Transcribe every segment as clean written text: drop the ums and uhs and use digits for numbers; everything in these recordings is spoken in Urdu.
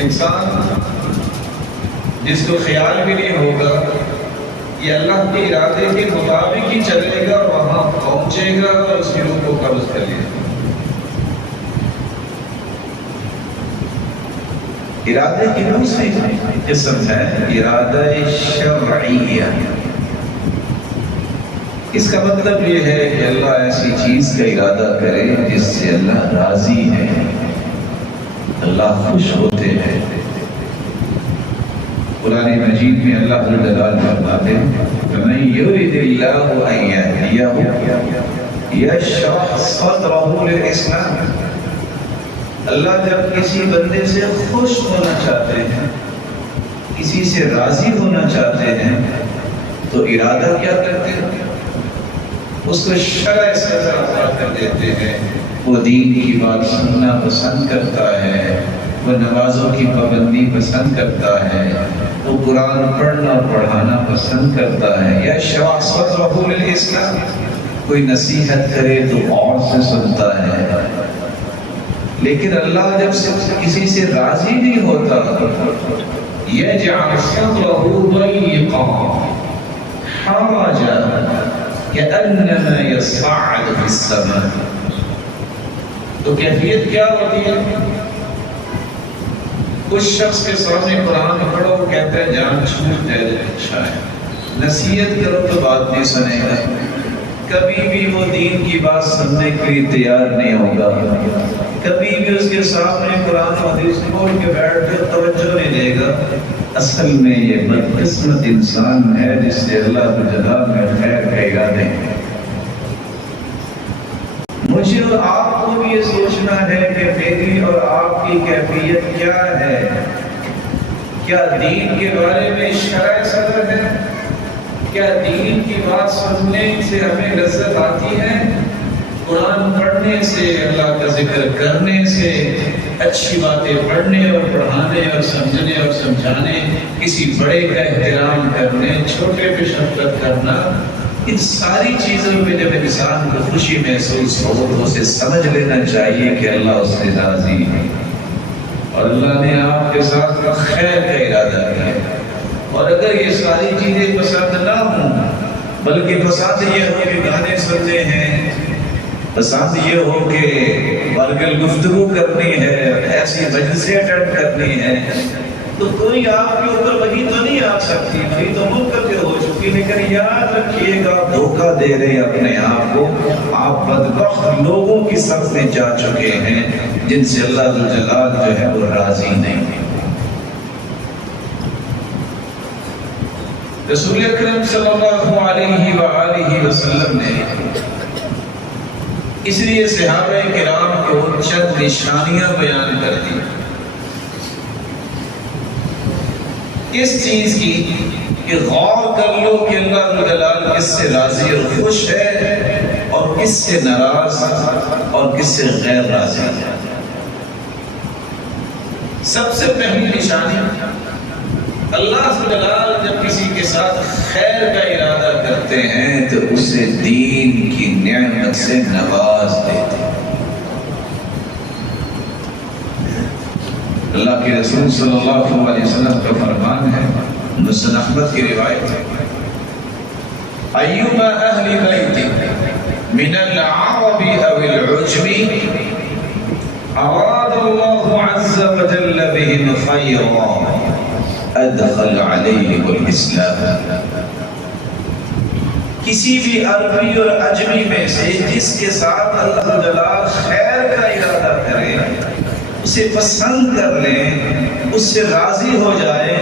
انسان جس کو خیال بھی نہیں ہوگا یہ اللہ کے ارادے کے مطابق ہی چلے گا، وہاں پہنچے گا اور اس کی روح کو قبض کر لے گا۔ ارادے کی دوسری قسم ہے ارادہ شرعیہ۔ اس کا مطلب یہ ہے کہ اللہ ایسی چیز کا ارادہ کرے جس سے اللہ راضی ہے، اللہ خوش ہوتے ہیں۔ قرآن مجید میں اللہ ذو الجلال فرماتے ہیں فَمَن يُرِدِ اللَّهُ أَن يَهْدِيَهُ يَشْرَحْ صَدْرَهُ لِلْإِسْلَامِ۔ اللہ جب کسی بندے سے خوش ہونا چاہتے ہیں، کسی سے راضی ہونا چاہتے ہیں، تو ارادہ کیا کرتے ہیں؟ اس کو شرع صدر عطا کر دیتے ہیں۔ وہ دین کی بات سننا پسند کرتا ہے، وہ نمازوں کی پابندی پسند کرتا ہے، وہ قرآن پڑھنا اور پڑھانا پسند کرتا ہے۔ یا شرح صدرہ للاسلام، کوئی نصیحت کرے تو اور سے سنتا ہے۔ لیکن اللہ جب کسی سے راضی نہیں ہوتا، یجعل صدرہ ضیقا حرجا کأنما یصعد فی السماء۔ تو کیفیت کیا ہوتی ہے؟ کچھ شخص کے سامنے قرآن پڑھو، وہ کہتے ہیں جان چھوٹ جائے اچھا ہے، نصیحت کرو تو بات نہیں سنے گا، کبھی بھی وہ دین کی بات سننے کے لیے تیار نہیں ہوگا، کبھی بھی اس کے سامنے قرآن و حدیث کھول کے بیٹھ کے توجہ نہیں دے گا۔ اصل میں یہ بدقسمت انسان ہے جس سے اللہ تعالیٰ میں خیر کا ارادہ ہے۔ مجھے اور آپ کو بھی یہ سوچنا ہے کہ میری اور آپ کی کیفیت کیا ہے؟ کیا دین کے بارے میں شرع صدر ہے؟ کیا دین کی بات سننے سے ہمیں لذت آتی ہے؟ قرآن پڑھنے سے، اللہ کا ذکر کرنے سے، اچھی باتیں پڑھنے اور پڑھانے اور سمجھنے اور سمجھانے، کسی بڑے کا احترام کرنے، چھوٹے پہ شفقت کرنا، ان ساری چیزوں میں جب انسان کو خوشی محسوس ہو تو اسے سمجھ لینا چاہیے کہ اللہ اس سے راضی ہے اور اللہ نے آپ کے ساتھ خیر کا ارادہ کیا۔ اور اگر یہ ساری چیزیں پسند نہ ہوں، بلکہ پسند یہ ہو کہ گانے سننے ہیں، پسند یہ ہو کہ برگل گفتگو کرنی ہے، ایسی مجلسیں اٹینڈ کرنی ہے، تو کوئی آپ کے اوپر وہی تو نہیں آ سکتی، وہی تو منقطع ہو چکی۔ لیکن یاد رکھیے گا آپ دھوکہ دے رہے ہیں اپنے آپ کو، آپ بدبخت لوگوں کی صف میں جا چکے ہیں جن سے اللہ ذو الجلال جو ہے وہ راضی نہیں ہے۔ رسول اکرم صلی اللہ علیہ وآلہ وسلم نے اس لیے صحابہ کرام کو چند نشانیاں بیان کر دی اس چیز کی کہ غور کر لو کہ اللہ ذو الجلال کس سے راضی اور خوش ہے اور کس سے ناراض اور کس سے غیر راضی ہے۔ سب سے پہلی نشانی، اللہ ذو الجلال جب کسی کے ساتھ خیر کا ارادہ کرتے ہیں تو اسے دین کی نعمت سے نواز دیتے ہیں۔ اللہ کے رسول صلی اللہ علیہ وسلم کا فرمان ہے، مسند احمد کی روایت ہے، ایما اہل بیت من العرب او العجم اراد اللہ عز وجل بهم خیرا ادخل علیہم الاسلام۔ کسی بھی عربی اور عجمی میں سے جس کے ساتھ اللہ جلال خیر کا ارادہ کرے، اسے پسند کر لیں، اس سے راضی ہو جائے،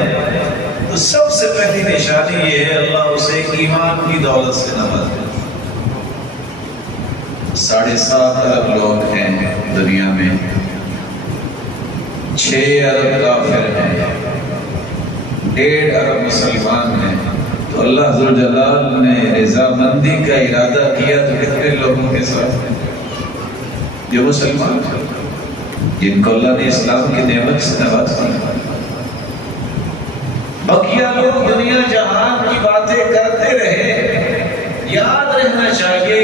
تو سب سے پہلی نشانی یہ ہے اللہ اسے ایمان کی دولت سے نوازے۔ 7.5 ارب لوگ ہیں دنیا میں، 6 ارب کافر ہیں، 1.5 ارب مسلمان ہیں، تو اللہ ذو الجلال نے رضامندی کا ارادہ کیا تو کتنے لوگوں کے ساتھ جو مسلمان ہیں، جن کو اللہ نے اسلام کی نعمت سے نواز دیا۔ بقیہ لوگ دنیا جہان کی باتیں کرتے رہے، یاد رہنا چاہیے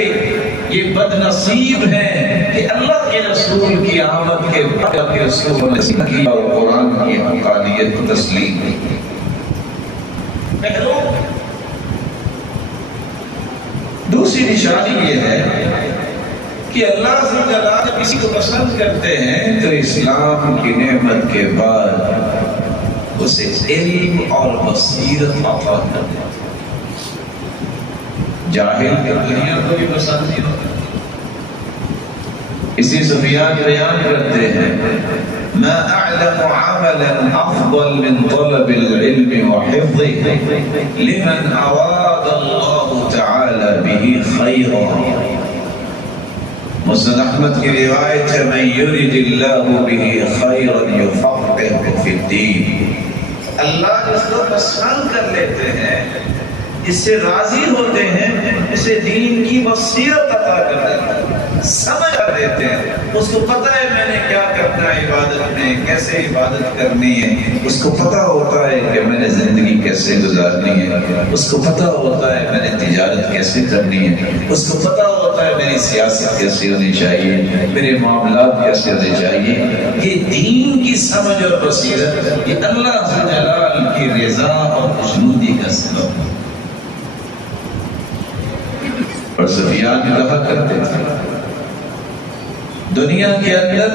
یہ بد نصیب ہیں کہ اللہ کے رسول کی آمد کے بعد کے رسول نصیب کی اور قرآن کی حقانیت کو تسلیم کی۔ دوسری نشانی یہ ہے کہ اللہ سے جب کسی کو پسند کرتے ہیں تو اسلام کی نعمت کے بعد اسے علم اور بصیرت عطا کر دیتے ہیں۔ جاہل کی دنیا کو بھی پسند نہیں ہوتا۔ اسی سفیان بیان کرتے ہیں ما اعلم عملا افضل من طلب العلم وحفظه لمن اراد الله تعالى به خيرا۔ مسند احمد کی روایت ہے من يرد الله به خيرا يفقهه في الدين۔ اللہ جس کو پسند کر لیتے ہیں، اس سے راضی ہوتے ہیں، اسے دین کی بصیرت عطا کر دیتے ہیں، سمجھ کر دیتے ہیں۔ اس کو پتہ ہے میں نے کیا کرنا ہے عبادت میں، کیسے عبادت کرنی ہے، اس کو پتہ ہوتا ہے کہ میں نے زندگی کیسے گزارنی ہے، اس کو پتہ ہوتا ہے میں نے تجارت کیسے کرنی ہے، اس کو پتہ ہوتا ہے میری سیاست کیسے ہونی چاہیے، میرے معاملات کیسے ہونے چاہیے۔ یہ دین کی سمجھ اور بصیرت یہ اللہ جلال کی رضا اور خوشنودی کا سبب ہے۔ اور سفیان کہا کرتے تھے دنیا کے اندر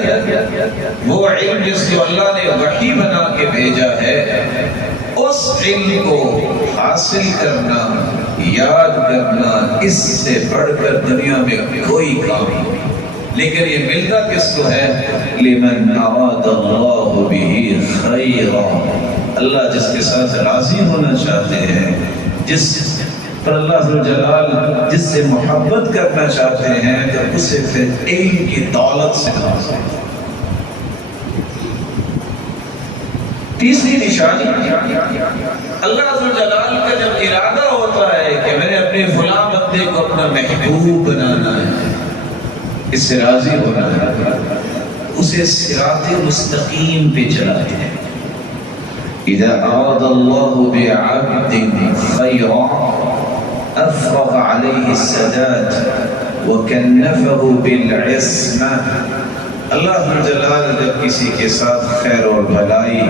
وہ علم جس کو اللہ نے وحی بنا کے بھیجا ہے، اس علم کو حاصل کرنا، یاد کرنا، اس سے بڑھ کر دنیا میں کوئی کام نہیں۔ لیکن یہ ملتا کس کو ہے؟ لمن اراد اللہ بہ خیرا۔ اللہ جس کے ساتھ راضی ہونا چاہتے ہیں، جس پر اللہ جلال جس سے محبت کرنا چاہتے ہیں، تو اسے پھر علم کی دولت سے نوازتے ہیں۔ تیسری نشانی اللہ جلال کا جب ارادہ ہوتا ہے کہ میں نے اپنے فلاں بندے کو اپنا محبوب بنانا ہے، اس سے راضی ہونا ہے، اسے صراط مستقیم پہ چلاتے ہیں۔ اذا اراد اللہ بعبد خیرا افرغ علیہ السداد وکنفہ بالعصمہ۔ اللہ جلال جب کسی کے ساتھ خیر اور بھلائی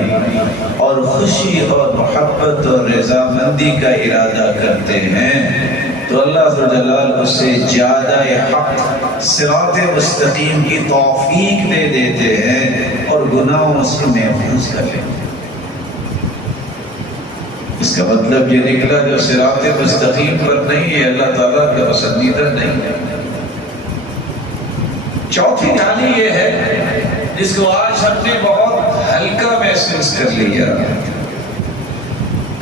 اور خوشی اور محبت اور رضامندی کا ارادہ کرتے ہیں تو اللہ جلال اسے زیادہ حق صراط مستقیم کی توفیق دے دیتے ہیں اور گناہوں سے محفوظ کر لیتے ہیں۔ اس کا مطلب یہ نکلا جو صراط مستقیم پر نہیں ہے، اللہ تعالیٰ کا پسندیدہ نہیں ہے۔ چوتھی نشانی یہ ہے جس کو آج ہم نے بہت ہلکا محسوس کر لیا۔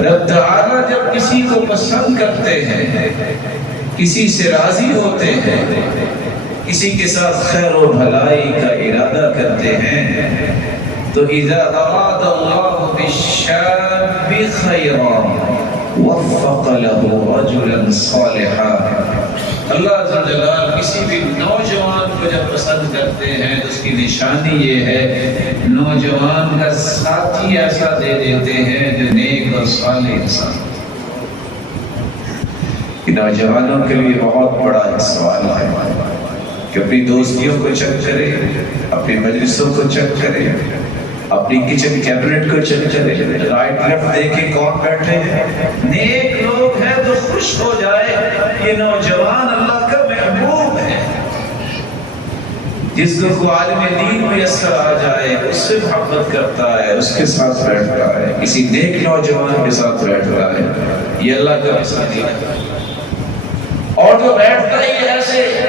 رب تعالیٰ جب کسی کو پسند کرتے ہیں، کسی سے راضی ہوتے ہیں، کسی کے ساتھ خیر و بھلائی کا ارادہ کرتے ہیں تو اذا اراد اللہ بالشاب خیرا وفق له رجلا صالحا۔ اللہ جلال کسی بھی نوجوان کو جب پسند کرتے ہیں تو اس کی نشانی یہ ہے نوجوان کا ساتھی ایسا دے دیتے ہیں جو نیک اور صالح انسان۔ نوجوانوں کے لیے بہت بڑا ایک سوال ہے کہ اپنی دوستیوں کو چیک کرے، اپنی مجلسوں کو چیک کرے، اپنی کچن کیبنٹ کو چیک کرے، رائٹ لیفٹ دیکھے کون بیٹھے ہیں، نیک لوگ ہیں تو خوش ہو جائے یہ نوجوان اللہ کا محبوب ہے۔ جس کو عالم دین میسر آ جائے اس سے محبت کرتا ہے، اس کے ساتھ بیٹھتا ہے، کسی نیک نوجوان کے ساتھ بیٹھتا ہے، یہ اللہ کا پسندیدہ ہے۔ اور جو بیٹھتا ہی ایسے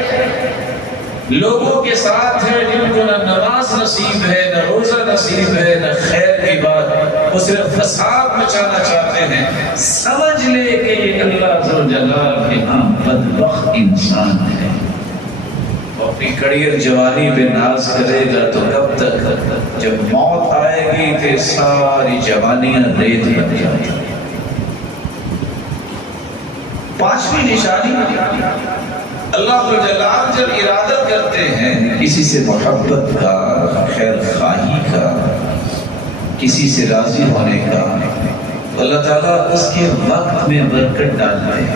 لوگوں کے ساتھ ہے جن کو نہ نماز نصیب ہے، نہ روزہ نصیب ہے، نہ خیر کی بات، وہ صرف فساد مچانا چاہتے ہیں، سمجھ لے کہ یہ اللہ ذو جلال کے ہاں بدبخت انسان ہے۔ وہ اپنی کڑیر جوانی پہ ناز کرے گا تو کب تک؟ جب موت آئے گی تو ساری جوانیاں ریت بن جائیں۔ پانچویں نشانی اللہ جلال جب ارادہ کرتے ہیں کسی سے محبت کا، خیر خواہی کا، کسی سے راضی ہونے کا، اللہ تعالیٰ اس کے وقت میں برکت ڈالتے ہیں۔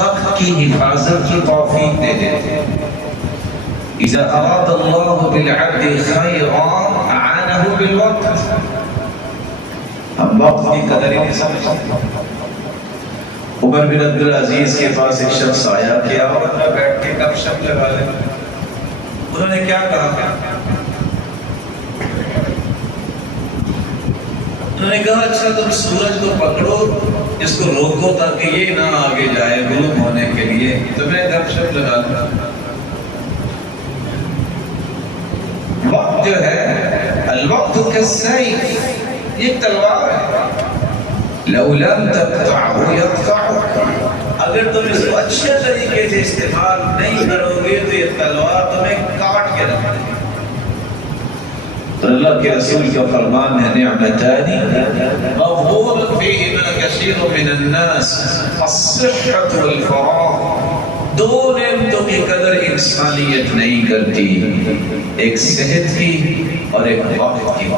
وقت کی حفاظت کی توفیق دے دیتے ہیں۔ اذا اراد اللہ بالعبد خیرا اعانہ بالوقت۔ ہم وقت کی قدر ہی نہیں سمجھتے۔ عمر بن عبدالعزیز کے پاس ایک شخص آیا کہ آؤ اندر بیٹھ کے گپ شپ لگا لیں۔ انہوں نے کیا کہا؟ انہوں نے کہا اچھا تم سورج کو پکڑو، اس کو روکو تاکہ یہ نہ آگے جائے غروب ہونے کے لیے، تو میں گپ شپ لگا لوں۔ وقت جو ہے الوقت کالسیف، یہ تلوار ہے، لو لم تقطعه يقطعك، اگر تم اس کو اچھے طریقے سے استعمال نہیں کرو گے تو یہ تلوار تمہیں کاٹ کے رکھ دے گی۔ تو اللہ کے رسول کا فرمان ہے نعمتان مغبون فیہما کثیر من الناس الصحة والفراغ، دو نعمتوں کی قدر انسانیت نہیں کرتی، ایک صحت کی اور ایک وقت کی۔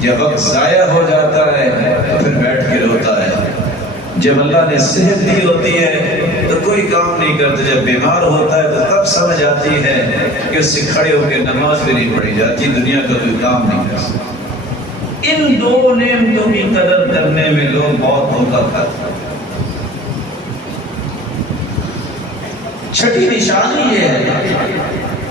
جب وقت ضائع ہو جاتا ہے تو پھر بیٹھ کے روتا ہے، جب اللہ نے صحت دی ہوتی ہے تو کوئی کام نہیں کرتے، جب بیمار ہوتا ہے تو تب سمجھ آتی ہے کہ اس سے کھڑے ہو کے نماز بھی نہیں پڑھی جاتی، دنیا کا کوئی کام نہیں کر سکتا۔ ان دو نعمتوں کی قدر کرنے میں لوگ بہت دھوکہ کھاتے ہیں۔ چھٹی نشانی یہ ہے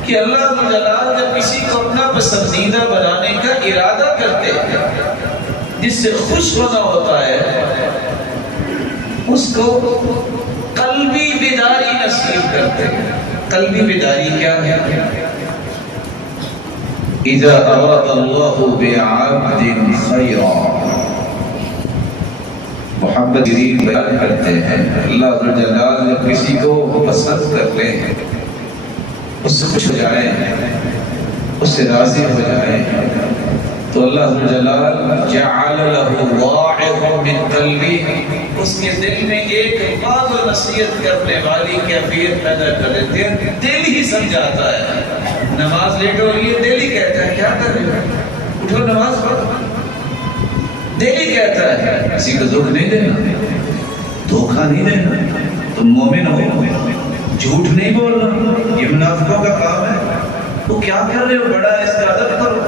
کہ اللہ جلال جب کسی کو اپنا پسندیدہ بنانے کا ارادہ کرتے ہیں، جس سے خوش ہونا ہوتا ہے، اس کو قلبی بیداری نصیب کرتے ہیں۔ قلبی بیداری کیا ہے؟ اذا اراد اللہ بعبد خیرا، محمد گرین بیان کرتے ہیں اللہ جلال جب کسی کو پسند کر لے، اس سے خوش ہو جائے، اس سے راضی ہو جائے، تو اللہ جلال جعل له واعظا من قلبی، اس کے دل میں ایک واعظ و نصیحت کرنے والی کیفیت پیدا کر دیتے ہیں۔ دل ہی سمجھاتا ہے، نماز لیٹ ہو رہی ہے دل ہی کہتا ہے کیا کر رہے ہو، اٹھو نماز پڑھو، دل ہی کہتا ہے کسی کو دکھ نہیں دینا، دھوکہ نہیں دینا، تم مومن ہو، جھوٹ نہیں بولنا، یہ منافقوں کا کام ہے۔ وہ کیا کر رہے ہو، بڑا استعادت کرو،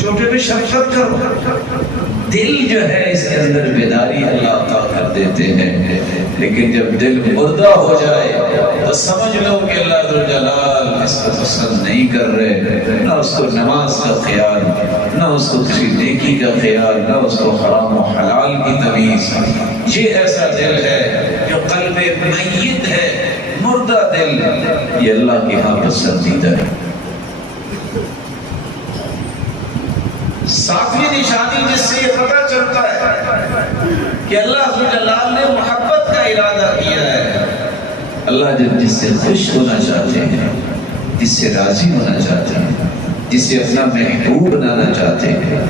چھوٹے پہ شفقت کرو۔ دل جو ہے اس کے اندر بیداری اللہ عطا کر دیتے ہیں، لیکن جب دل مردہ ہو جائے تو سمجھ لو کہ اللہ جلال اس کو پسند نہیں کر رہے، نہ اس کو نماز کا خیال، نہ اس کو کسی نیکی کا خیال، نہ اس کو حرام و حلال کی تمیز۔ یہ ایسا دل ہے جو قلب میت ہے، مردہ دل، یہ اللہ کے ہاں پسندیدہ ہے۔ ساتویں نشانی جس سے یہ پتہ چلتا ہے کہ اللہ جلال نے محبت کا ارادہ کیا ہے، اللہ جس سے خوش ہونا چاہتے ہیں، جس سے راضی ہونا چاہتے ہیں، جس سے اپنا محبوب بنانا چاہتے ہیں،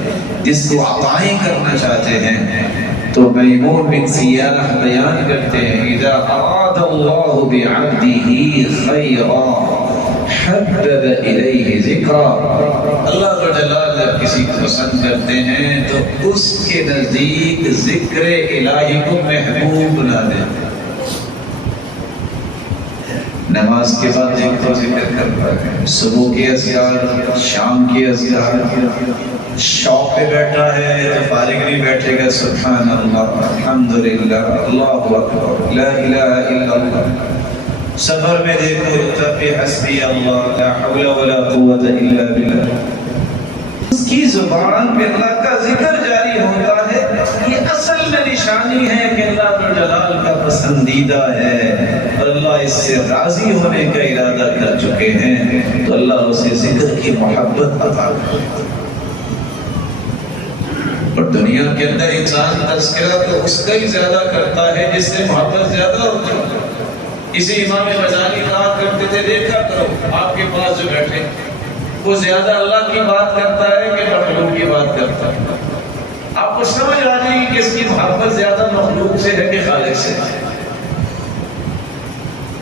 جس کو عطائیں کرنا چاہتے ہیں، تو میمون بن سیاح بیان کرتے ہیں اذا اراد اللہ بعبدہ خیرا حبب الیہ ذکرا، اللہ جلال جب کسی کو پسند کرتے ہیں تو اس کے نزدیک ذکر الہی کو محبوب بنا دیتے ہیں۔ نماز کے بعد ایک تو ذکر کرتا ہے، صبح کے اذکار، شام کے اذکار، شاپ پہ بیٹھا ہے تو فارغ نہیں بیٹھے گا، سبحان اللہ، الحمدللہ، اللہ اکبر، لا الہ الا اللہ۔ سفر میں دیکھو تبی حسبی اللہ، لا حول ولا قوت الا باللہ، اس کی زبان پہ اللہ کا ذکر جاری ہوتا ہے۔ یہ اصل میں نشانی ہے کہ اللہ جلال کا پسندیدہ ہے اور اللہ اس سے راضی ہونے کا ارادہ کر چکے ہیں، تو اللہ اسے ذکر کی محبت عطا کرتا ہے۔ اور دنیا کے اندر انسان تذکرہ تو اس کا ہی زیادہ کرتا ہے جس سے محبت زیادہ ہوتی ہے۔ اسے امام غزالی کہا کرتے تھے، دیکھا کرو آپ کے پاس جو بیٹھے وہ زیادہ اللہ کی بات کرتا ہے کہ مخلوق کی بات کرتا ہے۔ آپ کو سمجھ آ جائے گی کہ اس کی محبت زیادہ مخلوق سے ہے کہ خالق سے۔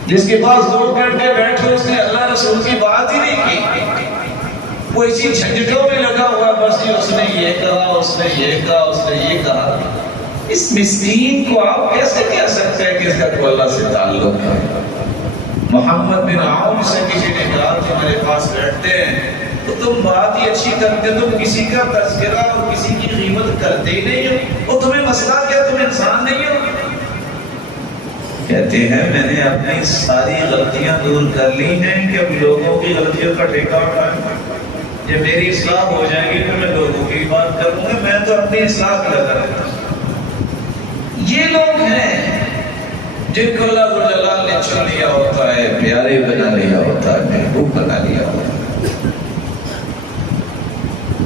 جس کے پاس 2 گھنٹے بیٹھے اس نے اللہ رسول کی بات ہی نہیں کی، وہ اسی جھنجٹوں میں لگا ہوا، بس اس نے یہ کہا، اس نے یہ کہا، اس نے یہ کہا۔ اس مسکین کو آپ کیسے کہہ سکتے ہیں کہ اس کا تو اللہ سے تعلق ہے؟ محمد بن عون سے کسی نے کہا تمہارے پاس بیٹھتے ہیں تو تم بات ہی اچھی کرتے، تم کسی کا تذکرہ اور کسی کی قیمت کرتے ہی نہیں ہو، اور تمہیں مسئلہ کیا، تم انسان نہیں ہو؟ کہتے ہیں میں نے اپنی ساری غلطیاں دور کر لی ہیں کہ اب لوگوں کی غلطیوں کا ٹھیکہ اٹھائیں، جب میری اصلاح ہو جائے گی تو میں لوگوں کی بات کروں گا، میں تو اپنی اصلاح کا لگا رہتا ہوں۔ یہ لوگ ہیں جن کو اللہ جلال نے چن لیا ہوتا ہے، پیارے بنا لیا ہوتا ہے، محبوب بنا لیا ہوتا ہے۔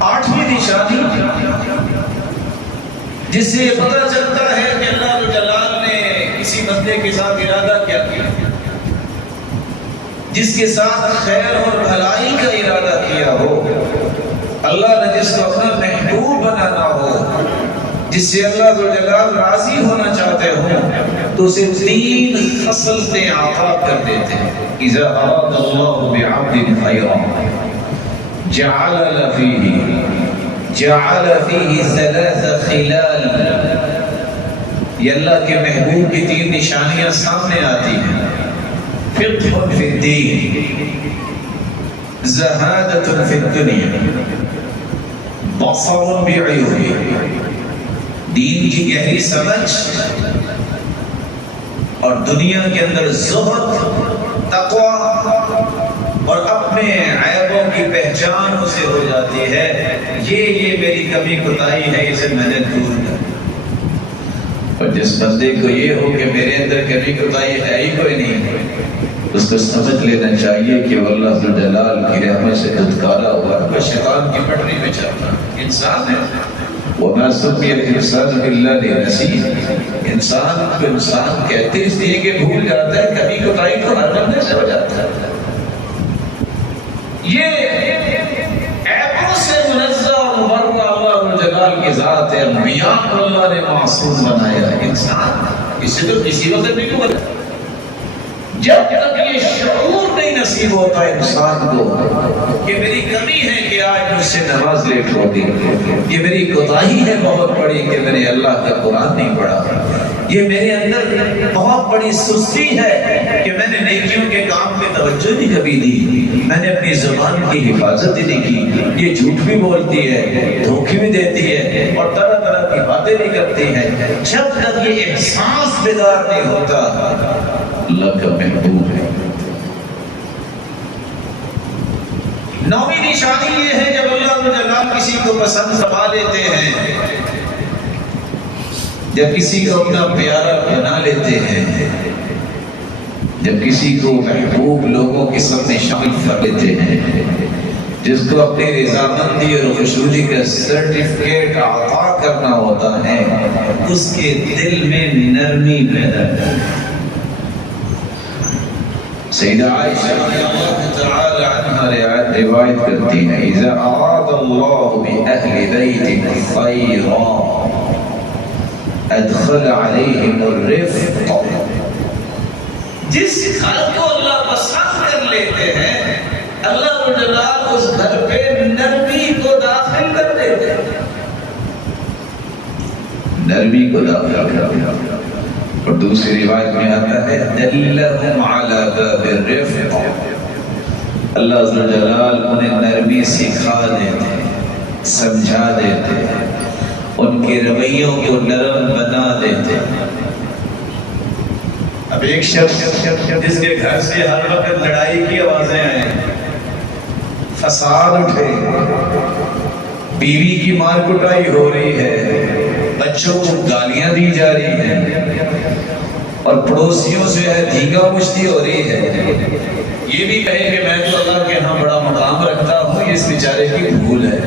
آٹھویں نشانی جس سے پتہ چلتا ہے کہ اللہ جلال نے کسی بندے کے ساتھ ارادہ کیا کیا، جس کے ساتھ خیر اور بھلائی کا ارادہ کیا ہو، اللہ نے جس کو اپنا محبوب بنانا ہو، جس سے اللہ جلال راضی ہونا چاہتے ہو، تو اسے تین خصلتیں عطا کر دیتے ہیں۔ اذا اراد اللہ بعبد خیرا جعل فیہ ثلاث خلال۔ یہ اللہ کے محبوب کی تین نشانیاں سامنے آتی ہیں۔ فقہ فی الدین، زہادۃ فی الدنیا، بصر بعیوبہ۔ دین کی گہری سمجھ اور دنیا کے اندر زہد، تقوی اور اپنے عیبوں کی پہچان اسے ہو جاتی ہے، یہ میری کمی کوتاہی ہے، اسے میں نے دور کر۔ اور جس بندے کو یہ ہو کہ میرے اندر کمی کوتاہی ہے ہی کوئی نہیں، اس کو سمجھ لینا چاہیے کہ وہ اللہ جلال کی رحمت سے دھتکارا ہوا ہے، وہ شیطان کی پٹری میں چلتا ہے۔ انسان ہے، وَمَا سُمِّيَ الْإِنسَانُ إِلَّا لِنَسِيهِ۔ انسان کو انسان کہتے اس لیے کہ بھول جاتا ہے، کمی کوتاہی تو ہر بندے سے ہو جاتا ہے۔ یہ عیبوں سے منزہ اور مبرہ اللہ جلال کی ذات ہے۔ انبیاء کو اللہ نے معصوم بنایا ہے، انسان اسے تو کسی وقت نہیں بنا۔ جب تک یہ شعور نہیں نصیب ہوتا انسان کو کہ میری کمی ہے کہ آج مجھ سے نماز لیٹ ہوتی، یہ میری کوتاہی ہے بہت بڑی کہ میں نے اللہ کا قرآن نہیں پڑھا، یہ میرے اندر بہت بڑی سستی ہے کہ میں نے نیکیوں کے کام میں توجہ نہیں کبھی دی، میں نے اپنی زبان کی حفاظت ہی نہیں کی، یہ جھوٹ بھی بولتی ہے، دھوکے بھی دیتی ہے اور طرح طرح کی باتیں بھی کرتی ہے۔ جب تک یہ احساس بیدار نہیں ہوتا اللہ کا محبوب ہے۔ نویں نشانی یہ ہے جب اللہ جلال کسی کو پسند فرما لیتے ہیں، جب کسی کو اپنا پیارا بنا لیتے ہیں، جب کسی کو محبوب لوگوں کے سامنے شامل کر لیتے ہیں، جس کو اپنی رضامندی اور خوشنودی کا سرٹیفکیٹ عطا کرنا ہوتا ہے، اس کے دل میں نرمی پیدا کرتا ہے۔ سیدہ عائشہ رضی اللہ تعالی عنہ روایت کرتی ہیں، اذا اراد اللہ بأہل بیت خیرا ادخل علیہم الرفق۔ جس گھر کو اللہ پسند کر لیتے ہیں، اللہ جلال اس گھر پہ نرمی کو داخل کر دیتے ہیں، نرمی کو داخل کر دیتے ہیں۔ اور دوسری روایت میں آتا ہے دلہم علی باب الرفق، اللہ عز و جلال انہیں نرمی سکھا دیتے، سمجھا دیتے، ان کے رویوں کو نرم بنا دیتے۔ اب ایک شخص جس کے گھر سے ہر وقت لڑائی کی آوازیں آئیں، فساد اٹھے، بیوی کی مار کٹائی ہو رہی ہے، بچوں کو گالیاں دی جا رہی ہیں، اور پڑوسیوں سے دھیگا مشتی ہو رہی ہے، یہ بھی کہے کہ میں تو اللہ کے ہاں بڑا مقام رکھتا ہوں، یہ اس بیچارے کی بھول ہے۔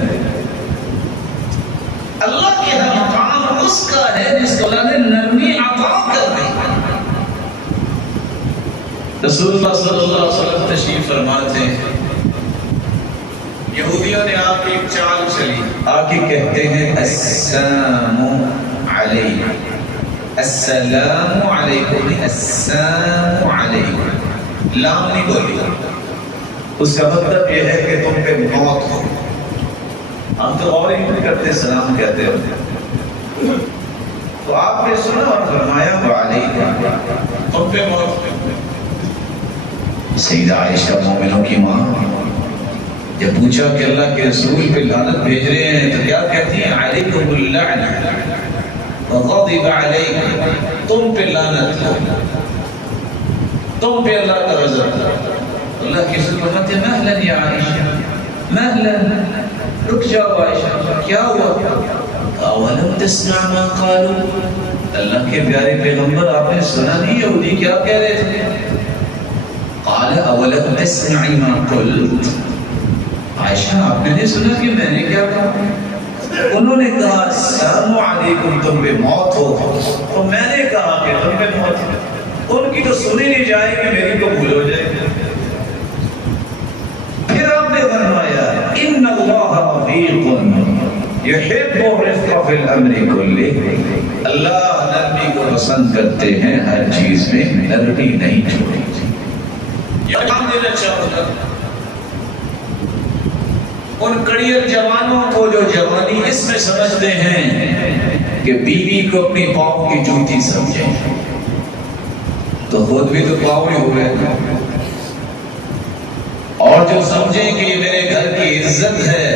اللہ کے ہاں مقام اس کا ہے جس کو اللہ نے نرمی عطا کر دی۔ رسول اللہ صلی اللہ علیہ وسلم تشریف فرماتے ہیں، یہودیوں نے آپ کی ایک چال چلی، آ کے کہتے ہیں السلام علیکم، السلام علیکم، السلام علیکم، لام نہیں بولی، اس کا مطلب یہ ہے کہ تم پہ موت ہو۔ ہم تو اور ہی نہیں کرتے، سلام کہتے ہوتے، تو آپ نے سنا اور فرمایا وعلیکم، تم پہ موت۔ سیدہ عائشہ مومنوں کی ماں جب پوچھا کہ اللہ کے رسول پہ لعنت بھیج رہے ہیں تو کیا کہتی ہیں؟ علیکم اللعنہ وغضب علیکم، تم پہ لعنت ہو، تم پہ اللہ کا غضب۔ اللہ کے رسول فرماتے ہیں مہلا یا عائشہ، مہلا، رک جاؤ عائشہ، کیا ہوا؟ اولم تسمع ما قالوا، اللہ کے پیارے پیغمبر آپ نے سنا نہیں یہودی کیا کہہ رہے تھے؟ قال اولم تسمع ما قلت، عائشہ آپ نے نہیں سنا کہ میں نے کیا کہا؟ انہوں نے کہا السلام علیکم، تم پہ موت ہو، تو میں نے کہا کہ تم پہ موت ہو۔ ان کی تو سنی نہیں جائے گی، میری تو بھول ہو جائے گی۔ پھر آپ نے فرمایا ان اللہ رفیق یحب الرفق فی الامر کلہ، اللہ نرمی کو پسند کرتے ہیں، ہر چیز میں نرمی نہیں چھوڑی۔ یہ کام دینا چاہوں گا ان کڑیل جوانوں کو جو جوانی اس میں سمجھتے ہیں کہ بیوی کو اپنی پاؤں کی جوتی سمجھیں، تو خود بھی تو پاؤں ہی ہوئے، اور جو سمجھیں کہ یہ میرے گھر کی عزت ہے،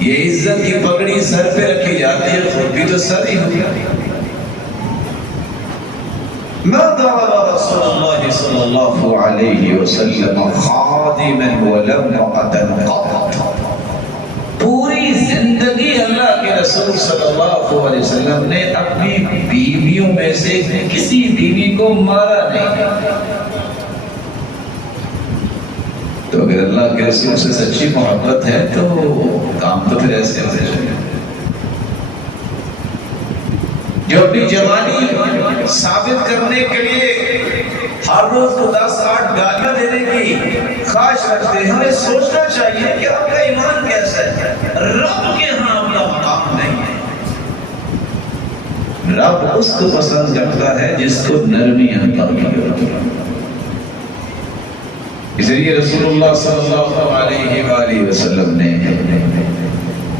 یہ عزت کی پگڑی سر پہ رکھی جاتی ہے، خود بھی تو سر ہی ہوئی۔ ما ضرب رسول اللہ صلی اللہ علیہ وسلم خادما ولم قط، پوری زندگی اللہ کے رسول صلی اللہ علیہ وسلم نے اپنی بیویوں میں سے کسی بیوی کو مارا نہیں۔ تو اگر اللہ کے رسول سے سچی محبت ہے تو کام تو پھر ایسے ہوتے ہیں۔ جو اپنی جوانی ثابت کرنے کے لیے ہر روز کو 10-8 گالیاں دینے کی خواہش رکھتے ہیں، ہمیں سوچنا چاہیے کہ آپ کا ایمان کیسا ہے۔ رب کے ہاں آپ کا مقام نہیں ہے۔ رب اس کو پسند کرتا ہے جس کو نرمی عطا کی ہوتی ہے۔ اس لیے رسول اللہ صلی اللہ علیہ وآلہ وسلم نے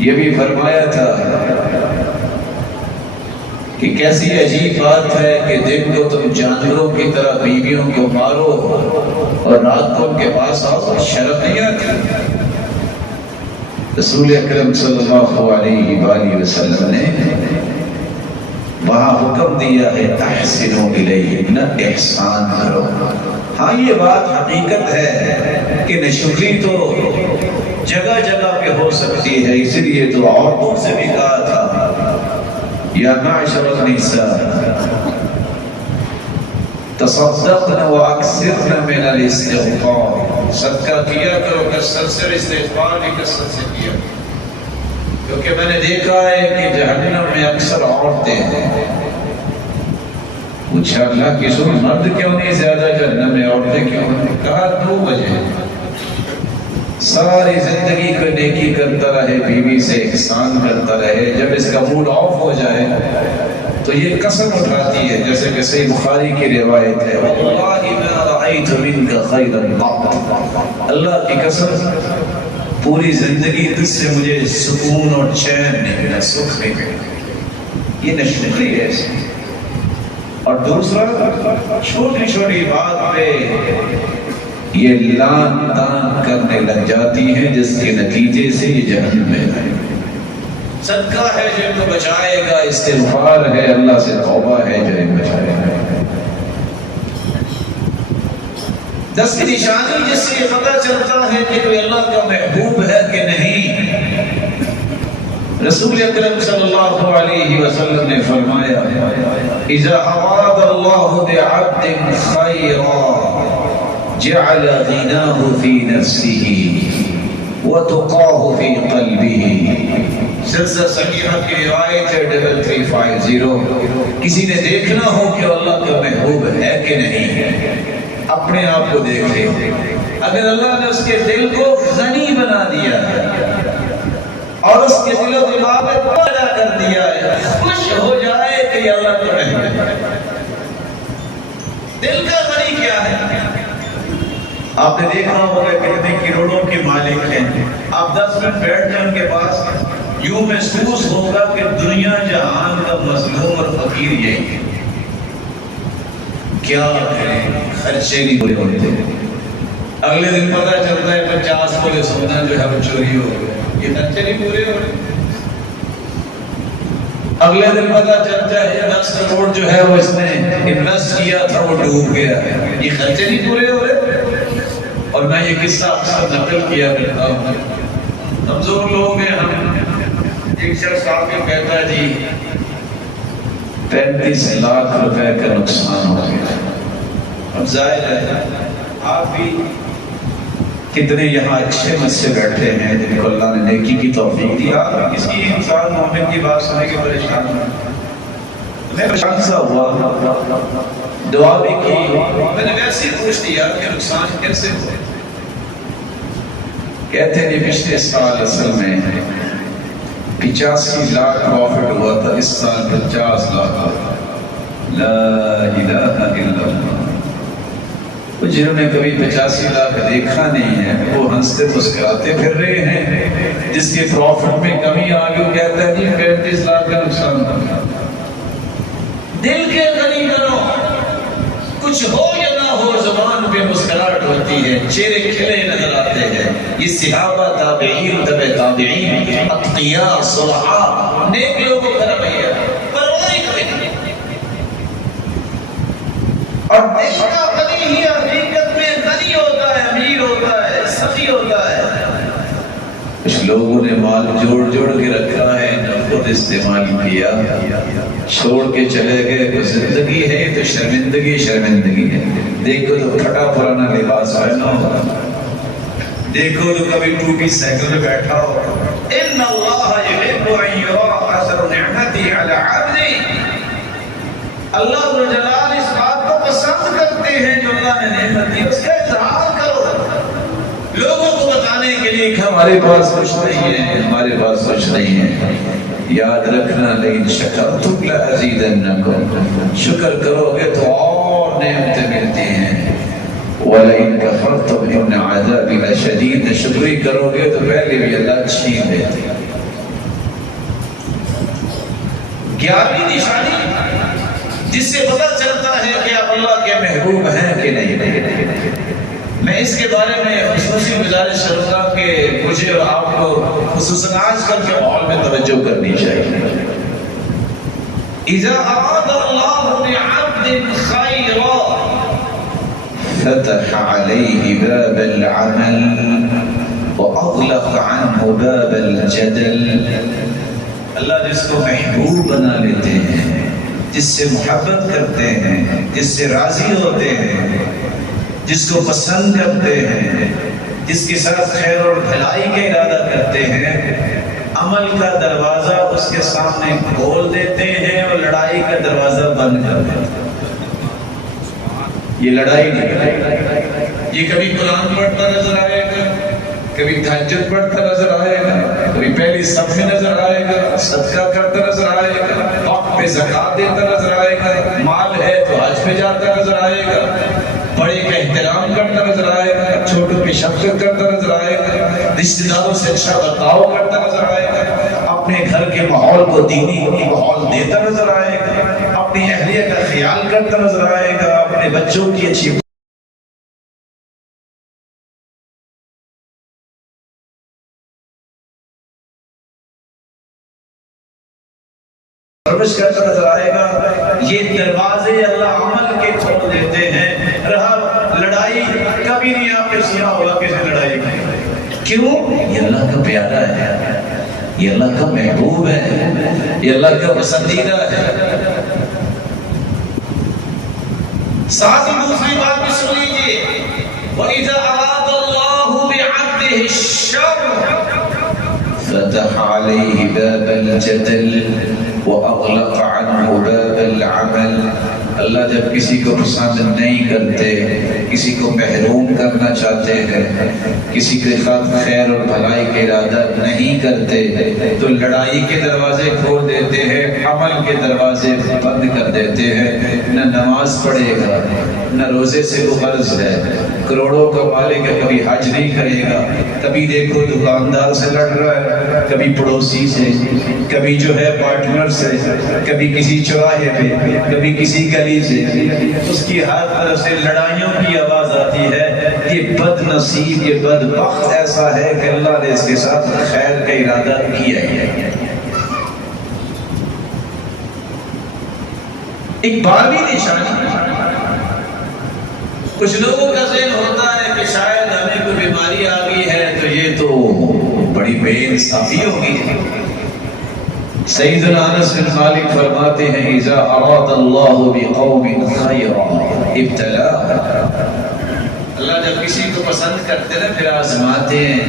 یہ بھی فرمایا تھا کہ کیسی عجیب بات ہے کہ دن کو تم جانوروں کی طرح بیویوں کو مارو اور رات کو ان کے پاس آؤ، شرم نہیں آتی؟ رسول اکرم صلی اللہ علیہ وآلہ وسلم نے وہاں حکم دیا ہے احسنوا الیہن، احسان کرو۔ ہاں یہ بات حقیقت ہے کہ ناشکری تو جگہ جگہ پہ ہو سکتی ہے، اس لیے تو عورتوں سے بھی کہا تھا یا معشر النساء تصدقن واکثرن من الاستغفار، صدقہ کیا کرو، کثرت سے استغفار بھی کثرت سے کیا، کیونکہ میں نے دیکھا ہے کہ جہنم میں اکثر عورتیں ہیں۔ پوچھا اللہ کی سن مرد کیوں نہیں زیادہ جہنم میں، عورتیں کیوں نہیں؟ کہا 2 وجہ، ساری زندگی کو نیکی کرتا رہے، بیوی سے احسان کرتا رہے، جب اس کا موڈ آف ہو جائے تو یہ قسم اٹھاتی ہے، جیسے کہ صحیح بخاری کی روایت ہے واللہ ما رأیت منک خیرا قط، اللہ کی قسم پوری زندگی تجھ سے مجھے سکون اور چین نہیں ملا، سکھ نہیں ملا۔ یہ ناشکری ہے۔ اور دوسرا، چھوٹی چھوٹی بات پہ یہ لان تان کرنے لگ جاتی ہیں، جس کے نتیجے سے یہ جہنم میں ہے۔ صدقہ ہے جو ان کو بچائے گا، استغفار ہے، اللہ سے توبہ ہے جو ان کو بچائے گا۔ 10 کی نشانی جس سے یہ پتہ چلتا ہے کہ کوئی اللہ کا محبوب ہے کہ نہیں، رسول اکرم صلی اللہ علیہ وسلم نے فرمایا اذا اراد اللہ بعبد خیرا جعل غناه في نفسه وتقاه في قلبه۔ سلسلہ صحیحہ کی روایت ہے 3350۔ کسی نے دیکھنا ہو کہ اللہ کا محبوب ہے کہ نہیں، اپنے آپ کو دیکھے۔ اگر اللہ نے اس کے دل کو غنی بنا دیا ہے اور اس کے دل و دماغ میں پیدا کر دیا ہے، خوش ہو جائے کہ یہ اللہ کا محبوب ہے۔ دل کا غنی کیا ہے؟ آپ نے دیکھا ہوگا کتنے کروڑوں کے مالک ہیں، آپ 10 منٹ بیٹھ جائیں ان کے پاس یوں محسوس ہوگا کہ دنیا جہان کا مظلوم اور فقیر یہی ہے. کیا کریں، خرچے نہیں پورے ہوتے. اگلے دن پتہ چلتا ہے 50 تولے سونا جو ہے وہ چوری ہو گیا، یہ خرچے نہیں پورے ہو رہے. اگلے دن پتہ چلتا ہے 10 کروڑ جو ہے وہ اس نے انویسٹ کیا تھا وہ ڈوب گیا، یہ خرچے نہیں پورے ہو رہے. اور میں یہ قصہ اکثر نقل کیا کرتا ہوں. کمزور لوگ ہیں ہم. ایک شخص آ کے کہتا ہے جی 35 لاکھ روپے کا نقصان ہو گیا. اب ظاہر ہے آپ بھی کتنے یہاں اچھے مجھ سے بیٹھے ہیں جن کو اللہ نے نیکی کی توفیق دی. آپ کسی انسان مومن کی بات سنے کے پریشان ہوں. میں پریشان سا ہوا، دعا بھی کی. میں نے ویسے ہی پوچھ لیا کہ نقصان کیسے ہوا. کہتے ہیں پچھلے سال اصل میں 85 لاکھ پروفٹ ہوا تھا، اس سال 50 لاکھ. لا الہ الا اللہ. جنہوں نے کبھی 85 لاکھ دیکھا نہیں ہے وہ ہنستے مسکراتے پھر رہے ہیں. جس کے پروفٹ میں کمی آ گئی وہ کہتا ہے جی 35 لاکھ کا نقصان ہوا. دل کے غنی بنو، کچھ ہو یا نہ ہو زبان پہ مسکراہٹ ہوتی ہے، چہرے کھلے نظر آتے ہیں. یہ صحابہ، تابعین، تبع تابعین، اتقیاء، صلحاء، نیک لوگوں کا رویہ پرواہ کریں. اور دل کا غنی ہی حقیقت میں غنی ہوتا ہے، امیر ہوتا ہے، سخی ہوتا ہے. کچھ لوگوں نے مال جوڑ جوڑ کے رکھا ہے، نہ خود استعمال کیا، چھوڑ کے چلے گئے. تو زندگی ہے تو شرمندگی شرمندگی ہے. دیکھو تو پھٹا پرانا لباس پہنا ہو، دیکھو تو کبھی ٹوپی سائیکل میں بیٹھا ہو. ان اللہ یحب ان یرا اثر نعمتی علی عبدہ. اللہ جلال اس بات کو پسند کرتے ہیں جو اللہ نے نعمت دی اس کا اظہار کرو. لوگوں کو بتانے کے لیے کہ ہمارے پاس کچھ نہیں ہے، ہمارے پاس کچھ نہیں ہے. یاد رکھنا لئن شکرتم لأزیدنکم، شکر کرو گے تو اور نعمتیں ملتی ہیں. وَلَئِن كَفَرْتُمْ إِنَّ عَذَابِي لَشَدِيدٌ، شکری کرو گے تو پہلے بھی اللہ چھین دیتے. 11ویں نشانی جس سے پتہ چلتا ہے کہ آپ اللہ کے محبوب ہیں کہ نہیں. میں اس کے بارے میں خصوصی گزارش کروں گا کہ مجھے اور آپ کو خصوصاً آج کل کے ماحول میں توجہ کرنی چاہیے. اذا اراد اللہ بعبد خیرا فتح علیہ باب العمل واغلق عنہ باب الجدل. اللہ جس کو محبوب بنا لیتے ہیں، جس سے محبت کرتے ہیں، جس سے راضی ہوتے ہیں، جس کو پسند کرتے ہیں، جس کے ساتھ خیر اور بھلائی کا ارادہ کرتے ہیں، عمل کا دروازہ اس کے سامنے کھول دیتے ہیں اور لڑائی کا دروازہ بند کر دیتے ہیں. یہ لڑائی نہیں، یہ کبھی قرآن پڑھتا نظر آئے گا، کبھی تہجد پڑھتا نظر آئے گا، کبھی پہلی صف میں نظر آئے گا، صدقہ کرتا نظر آئے گا، وقت پہ زکوٰۃ دیتا نظر آئے گا، مال ہے تو حج پہ جاتا نظر آئے گا، بڑے کا احترام کرتا نظر آئے گا، چھوٹوں کی شفقت کرتا نظر آئے گا، رشتہ داروں سے اچھا برتاؤ کرتا نظر آئے گا، اپنے گھر کے ماحول کو دینی ماحول دیتا نظر آئے گا، اپنی اہلیہ کا خیال کرتا نظر آئے گا، اپنے بچوں کی اچھی پرورش کرتا نظر آئے گا. یہ دروازے اللہ عمل کے کھول دیتے ہیں. رہا لڑائی، کبھی نہیں آپ نے سنا ہوگا کسی لڑائی کی. کیوں؟ یہ اللہ کا پیارا ہے، یہ اللہ کا محبوب ہے، یہ اللہ کا پسندیدہ ہے. ساتھ ہی دوسری بات بھی سن لیجیے. وَإِذَا أَرَادَ اللَّهُ بِعَبْدِهِ الشَّرَّ فَتَحَ عَلَيْهِ بَابَ الْجَدَلِ وَأَغْلَقَ عَنْهُ بَابَ الْعَمَلِ. اللہ جب کسی کو پسند نہیں کرتے، کسی کو محروم کرنا چاہتے ہیں، کسی کے ساتھ خیر اور بھلائی کا ارادہ نہیں کرتے تو لڑائی کے دروازے کھول دیتے ہیں، عمل کے دروازے بند کر دیتے ہیں. نہ نماز پڑھے گا، نہ روزے سے وہ قرض ہے، کروڑوں کا مالک ہے، کبھی حج نہیں کرے گا، کبھی دیکھو دکاندار سے لڑ رہا ہے، کبھی پڑوسی سے، کبھی جو ہے پارٹنر سے، کبھی کسی چوراہے پہ، کبھی کسی گلی سے، اس کی ہر طرف سے لڑائیوں کی آواز آتی ہے۔ یہ بد نصیب، یہ بدبخت ایسا ہے کہ اللہ نے اس کے ساتھ خیر کا ارادہ کیا ہی ہے۔ ایک بارہویں نشانی، کچھ لوگوں کا ذہن ہوتا ہے کہ شاید ہمیں کوئی بیماری آ گئی ہے تو یہ تو بڑی بے انصافی ہوگی۔ سیدنا انس بن مالک فرماتے ہیں اذا اراد اللہ بقوم خیرا ابتلاء، اللہ جب کسی کو پسند کرتے ہیں پھر آزماتے ہیں۔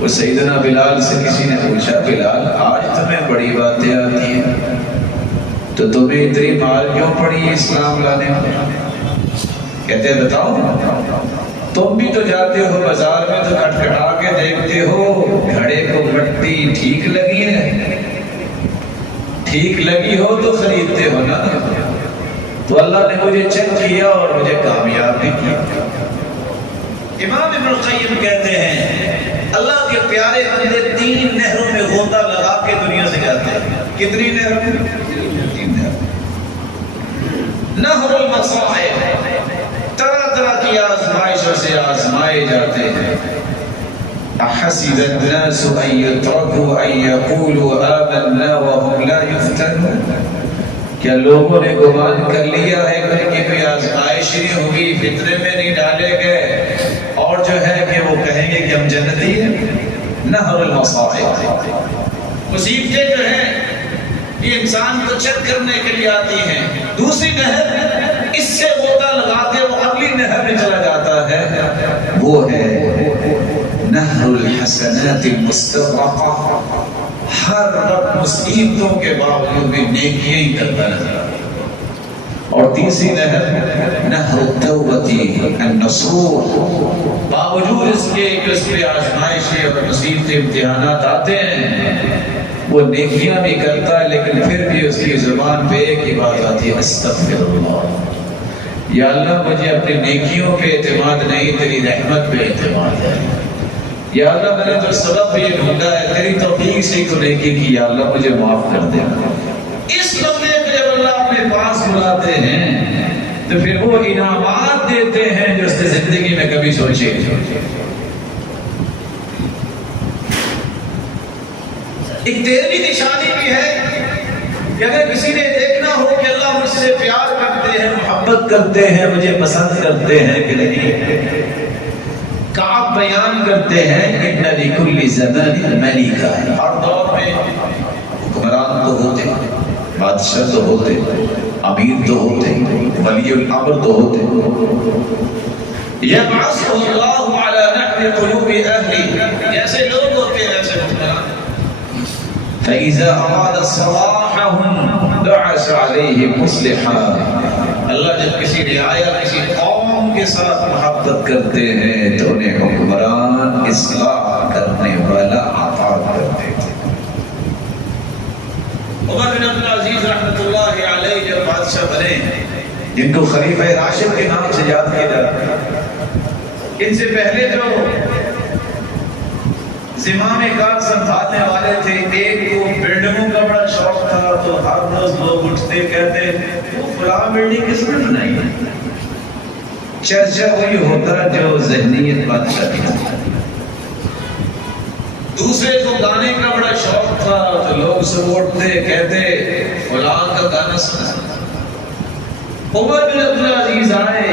وہ سیدنا بلال سے کسی نے پوچھا، بلال آج تمہیں بڑی باتیں آتی ہیں تو تمہیں اتنی مال کیوں پڑی اسلام لانے میں؟ کہتے ہیں بتاؤ، تم بھی تو جاتے ہو بازار میں تو کھٹکھٹا کے دیکھتے ہو گھڑے کو مٹی ٹھیک لگی ہے، ٹھیک لگی ہو تو خریدتے ہو نا۔ تو اللہ نے مجھے چیک کیا اور مجھے کامیاب بھی کیا۔ امام ابن القیم کہتے ہیں اللہ کے پیارے بندے 3 نہروں میں غوطہ لگا کے دنیا سے جاتے ہیں۔ کتنی نہروں میں؟ 3 نہروں۔ نہر المصائب، طرح طرح کی آزمائشوں سے آزمائے جاتے ہیں۔ احسب الناس ان يتركوا ان يقولوا آمنا وهم لا يفتنون، کیا لوگوں نے گمان کر لیا ہے کہ ان کی کوئی آزمائش نہیں ہوگی، فطرے میں نہیں ڈالے گئے اور جو ہے کہ وہ کہیں گے کہ ہم جنتی ہیں؟ نہر المصائب، مصیبتیں جو ہیں یہ انسان کو چیک کرنے کے لیے آتی ہیں۔ دوسری نہر اس سے غوطہ لگا کے وہ اگلی نہر میں چلا جاتا ہے، وہ ہے نہر الحسنات المستغرقہ، ہر وقت مصیبتوں کے باوجود بھی نیکیاں ہی کرتا نظر آتا ہے۔ اور تیسری نہر نہر التوبۃ النصوح، باوجود اس کے کہ اس پہ آزمائشیں اور مصیبتیں امتحانات آتے ہیں وہ نیکیاں بھی کرتا ہے، لیکن پھر بھی اس کی زبان پہ ایک ہی بات آتی ہے استغفر اللہ، یا اللہ مجھے اپنی نیکیوں پہ اعتماد نہیں، تیری رحمت پہ اعتماد ہے، یا اللہ میں نے تو سبب بھی ڈھونڈا ہے، تیری توفیق سے تو نیکی کی، یا اللہ مجھے معاف کر دے۔ اس بندے کو جب اللہ اپنے پاس بلاتے ہیں تو پھر وہ انعامات دیتے ہیں جو اس نے زندگی میں کبھی سوچے۔ ایک 13ویں نشانی بھی ہے کہ اگر کسی نے دیکھنا ہو کہ اللہ مجھ سے پیار کرتے ہیں، محبت کرتے ہیں، مجھے پسند کرتے ہیں کہ نہیں، کعب بیان کرتے ہیں ان لکل زمان ملکا، ہر دور میں حکمران تو ہوتے، بادشاہ تو ہوتے، امیر تو ہوتے، ولی الامر تو ہوتے۔ یبعث اللہ علی نحو قلوب اہلہ، جیسے لوگ ہوتے ہیں ایسے حکمران۔ فَإِذَا أَرَادَ صَلَاحَهُمْ بَعَثَ عَلَيْهِمْ مُصْلِحًا، اللہ جب کسی رعایا کسی قوم کے ساتھ محبت کرتے ہیں تو انہیں حکمران اصلاح کرنے والا عطا کرتے ہیں۔ عمر بن عبدالعزیز رحمۃ اللہ علیہ جب بادشاہ بنے، جن کو خلیفہ راشد کے نام سے یاد کیا جاتا ہے، ان سے پہلے جو زمام کار سنبھالنے والے تھے، ایک کو بلڈنگوں کا بڑا شوق تھا تو ہر روز لوگ اٹھتے کہتے وہ فلاں بلڈنگ کس نے بنائی ہے، چرچا وہی ہوتا جو ذہنیت بادشاہ کی۔ دوسرے کو گانے کا بڑا شوق تھا تو لوگ سب اٹھتے کہتے فلاں کا گانا سنا۔ عمر بن عبدالعزیز آئے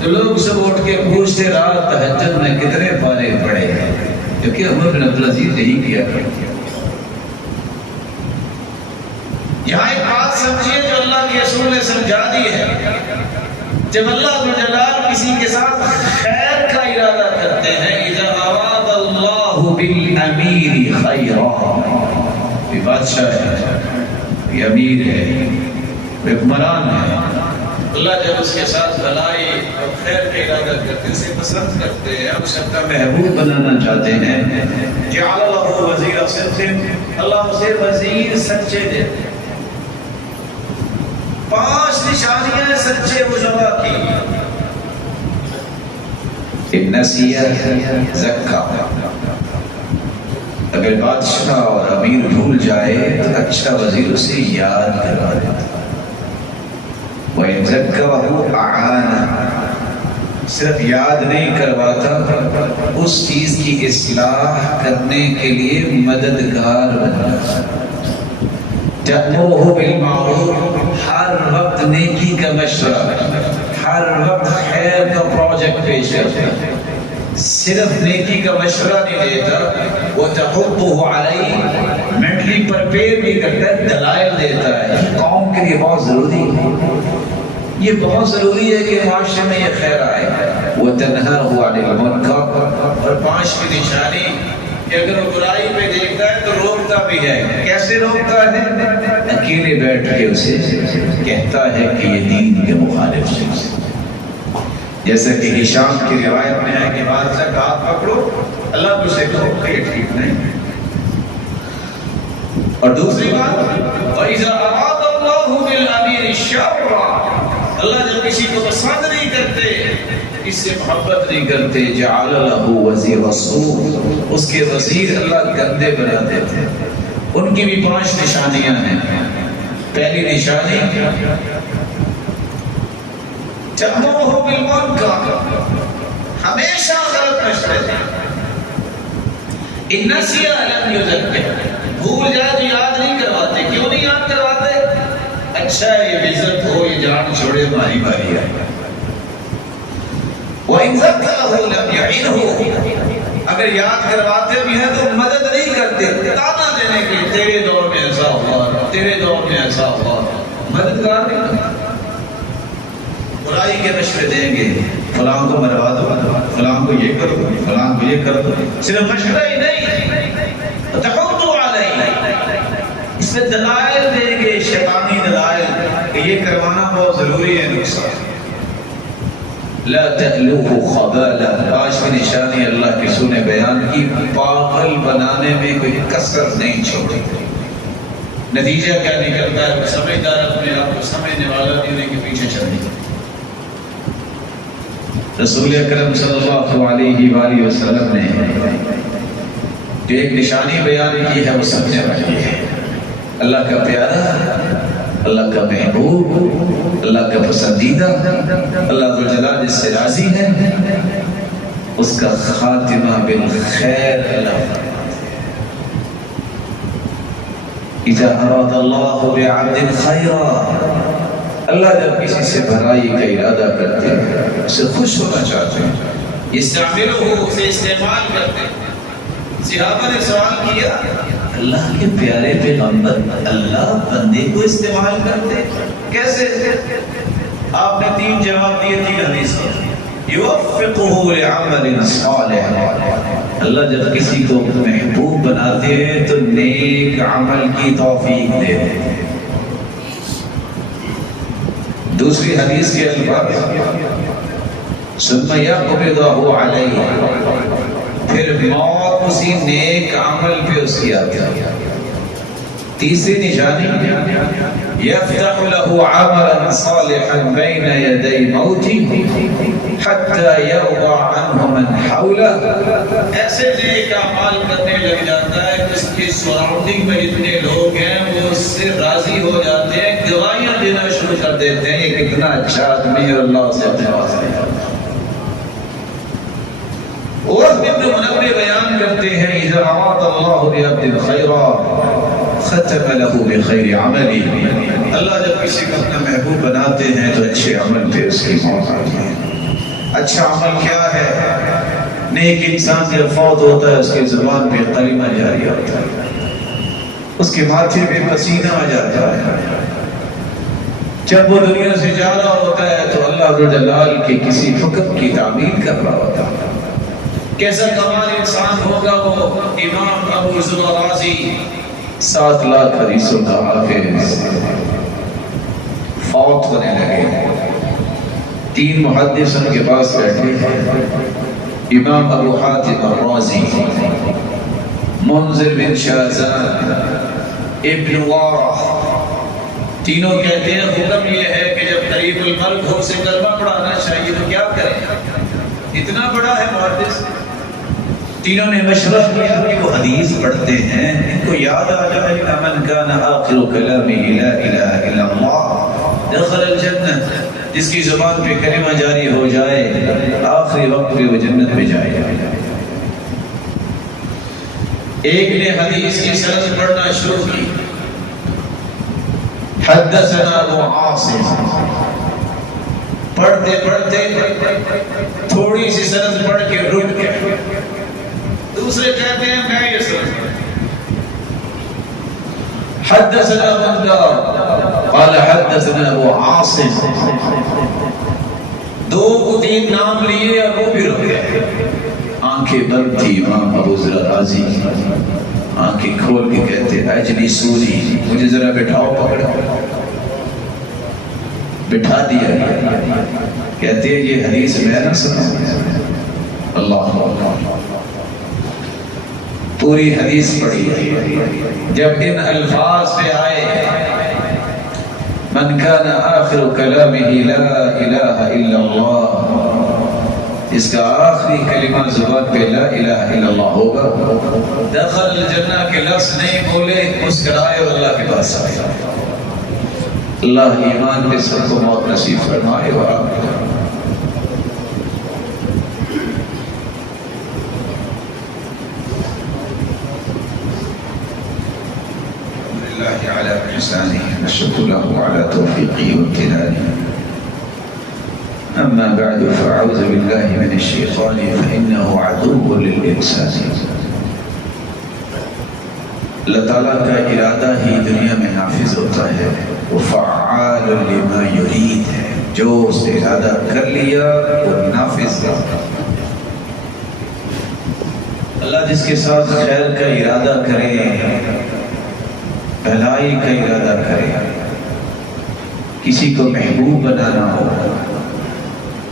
تو لوگ سب اٹھ کے پوچھتے رات تہجد میں کتنے پارے پڑے ہیں، کیونکہ عمر بن عبدالعزیز نہیں کیا۔ یہاں ایک بات سمجھیے جو اللہ کے رسول نے سمجھا دی ہے، جب اللہ جلال کسی کے ساتھ خیر کا ارادہ کرتے ہیں، اذا اراد اللہ بالامیر خیرا، یہ بادشاہ ہے، یہ امیر ہے، حکمران ہے، اللہ جب اس کے ساتھ بھلائی اور خیر کا ارادہ کرتے اسے پسند کرتے ہیں، ہم سب کا محبوب بنانا چاہتے ہیں، جعل اللہ وزیر صدق، اللہ اسے وزیر سچے دیتے۔ 5 نشانیاں سچے وزراء کی، نسی زکا، اگر بادشاہ اور امیر بھول جائے تو اچھا وزیر اسے یاد کروا دیتا، وَإِن ذَكَّرَهُ أَعَانَهُ، صرف یاد نہیں کرواتا، اس چیز کی اصلاح کرنے کے لیے مددگار بنتا۔ تَأْمُرُهُ بِالْمَعْرُوفِ، ہر وقت نیکی کا مشورہ، ہر وقت خیر کا پروجیکٹ پیش کرتا، صرف نیکی کا مشورہ نہیں دیتا، وہ تحضه علیہ، مینٹلی پرپیئر بھی کرتا ہے، دلائل دیتا ہے۔ قوم کے لیے بہت ضروری ہے، یہ بہت ضروری ہے کہ معاشرے میں یہ خیر آئے۔ وہ تنہا عن المنکر، اور 5 کی نشانی کہ اگر وہ برائی پہ دیکھتا ہے تو روکتا بھی ہے۔ کیسے روکتا ہے؟ اکیلے بیٹھ کے اسے کہتا ہے کہ یہ دین کے مخالف چیز، جیسا کہ ہشام کی روایت میں ہے کہ بادشاہ کا ہاتھ پکڑو، اللہ کو سے کہو کہ یہ ٹھیک نہیں۔ اور دوسری بات، وَإِذَا أَرَادَ اللَّهُ بِالْأَمِيرِ الشَّرَّ، اللہ جب کسی کو پسند نہیں کرتے، اس سے محبت نہیں کرتے، جعل له وزیر السوء، اس کے وزیر اللہ گندے بنا دیتے۔ ان کی بھی 5 نشانیاں ہیں۔ پہلی نشانی، تأمرہ بالمنکر، ہمیشہ غلط مشورے دیں۔ ان نسی لم یذکر، بھول جائے تو یاد نہیں کرواتے۔ کیوں نہیں یاد کرواتے؟ اچھا یہ عزت ہو، یہ جان چھوڑے، ہماری باری ہے۔ وَإِن ذَكَّرَهُ لَمْ يَعِنْهُ، اگر یاد کرواتے بھی ہیں تو مدد نہیں کرتے، تانا دینے کے لیے تیرے دور میں ایسا ہوا، تیرے دور میں ایسا ہوا، مددگار نہیں کرتے۔ برائی کے مشورے دیں گے، فلاں کو مروا دو، فلاں کو یہ کر دو، فلاں کو یہ کر دو، صرف مشورہ ہی نہیں، تحض علیہ، اس میں دلائل دیں گے، شیطانی دلائل کہ یہ کروانا بہت ضروری ہے، نقصان۔ لا تألوه خبالا، 5 کی نشانی اللہ کے سنے بیان کی، پاگل بنانے میں کوئی کسر نہیں چھوڑی۔ نتیجہ کیا نکلتا ہے؟ وہ سمجھدار اپنے آپ کو سمجھنے والا دینے کے پیچھے چل رہی ہے۔ رسول اکرم صلی اللہ علیہ وآلہ وسلم نے جو ایک نشانی بیان کی ہے وہ سمجھنے والی ہے۔ اللہ کا پیارا، اللہ کا محبوب، اللہ کا پسندیدہ، اللہ ذو الجلال جس سے راضی ہے، اس کا خاتمہ بالخیر اللہ۔ اذا اراد اللہ بعبد خیرا، اللہ جب کسی سے بھلائی کا ارادہ کرتے ہیں، اسے خوش ہونا چاہتے ہیں، یستعملہ، اسے استعمال کرتے ہیں۔ صحابہ نے سوال کیا، اللہ کے پیارے پیغمبر، اللہ بندے کو استعمال کرتے کیسے؟ آپ نے 3 جواب دیے، 3 حدیث۔ یوفقہ لعمل صالح، اللہ جب کسی کو محبوب بناتے ہیں تو نیک عمل کی توفیق دیتے ہیں۔ دوسری حدیث کے الفاظ، ثم یقبضہ علیہ، پھر موت اسی نیک عمل پہ اس کی آتی ہے۔ تیسری نشانی، یفتح له عملا صالحا بین یدی موتہ حتی یرضى عنہ من حولہ، ایسے نیک اعمال کرنے لگ جاتا ہے کہ اس کی سراؤنڈنگ میں جتنے لوگ ہیں وہ اس سے راضی ہو جاتے ہیں، گواہیاں دینا شروع کر دیتے ہیں، یہ کتنا اچھا آدمی ہے، اللہ سے اپنے واسطے کرتا ہے۔ اور ابن منبع بیان کرتے ہیں، اذا اراد اللہ بعبد خیرا ختم له بخیر عملی، اللہ جب کسی کو اپنا محبوب بناتے ہیں تو اچھے عمل پہ اس کی موت آتی ہے۔ اچھا عمل کیا ہے؟ نیک انسان جب فوت ہوتا ہے اس کی زبان پہ کلمہ جاری ہوتا ہے، اس کے ماتھے پہ پسینہ آ جاتا ہے، جب وہ دنیا سے جا رہا ہوتا ہے تو اللہ ذو الجلال کے کسی حکم کی تعمیل کر رہا ہوتا ہے۔ کیسا کمال انسان ہوگا وہ امام ابو زرع رازی، 7 لاکھ حدیثوں کا حافظ، فوت ہونے لگے، 3 محدث ان کے پاس بیٹھے ہیں، امام ابو حاتم الرازی، منذر بن شاذان، ابن وارہ، تینوں کہتے ہیں حکم یہ ہے کہ جب قریب المرگ ہو سے کلمہ پڑھانا چاہیے تو کیا کریں؟ اتنا بڑا ہے محدث. تینوں نے مشورہ کیا کہ وہ حدیث پڑھتے ہیں, ان کو یاد آ جائے من کان آخر کلامہ لا الہ الا اللہ دخل الجنہ, جس کی زبان پہ کلمہ جاری ہو جائے آخری وقت پہ وہ جنت میں جائے گا. ایک نے حدیث کی سند پڑھنا شروع کی, حدثنا ابو عاصم, پڑھتے پڑھتے تھوڑی سی سند پڑھ کے رک گئے. دوسرے کہتے ہیں میں یہ سند حدثنا بندار قال حدثنا ابو عاصم, دو کو تین نام لیے اور وہ بھی رک گئے. آنکھیں بند تھی امام ابو ذر رازی, آنکھیں کھول کے کہتے اجلی سوری, مجھے ذرا بٹھاؤ, پکڑا بٹھا دیا. کہتے ہیں یہ حدیث میں نہ سنا. اللہ پوری حدیث پڑھی. جب ان الفاظ پہ آئے من کان آخر کلامہ لا الہ الا اللہ, اس کا آخری کلمہ زبان پہ لا الہ الا اللہ ہوگا, دخل الجنہ کے لفظ نہیں بولے, مسکرائے اور اللہ کے پاس آئے. اللہ ایمان کے سب کو موت نصیب فرمائے. وآمین. الحمدللہ علی احسانہ والشکر له علی توفیقہ وامتنانہ. اما بعد فاعوذ باللہ من الشیطان فانہ عدو للانسان. اللہ تعالیٰ کا ارادہ ہی دنیا میں نافذ ہوتا ہے, وہ فعال لما یرید ہے, جو اس نے ارادہ کر لیا وہ نافذ ہوتا. اللہ جس کے ساتھ خیر کا ارادہ کرے, بھلائی کا ارادہ کرے, کسی کو محبوب بنانا ہو,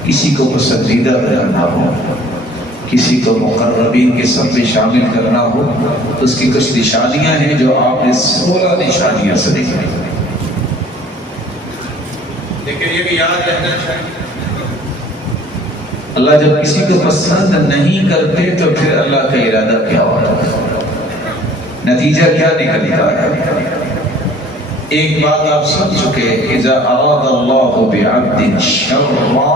کسی کو پسندیدہ بنانا ہو, کسی کو مقربین کے سب میں شامل کرنا ہو, تو اس کی کچھ نشانیاں ہیں جو آپ نے 16 نشانیاں سے دیکھی. لیکن یہ بھی یاد رہنا چاہیے, اللہ جب کسی کو پسند نہیں کرتے تو پھر اللہ کا ارادہ کیا ہوتا ہے, نتیجہ کیا نکلتا ہے. ایک بات آپ سن چکے, اذا اراد اللہ بعبد شرا,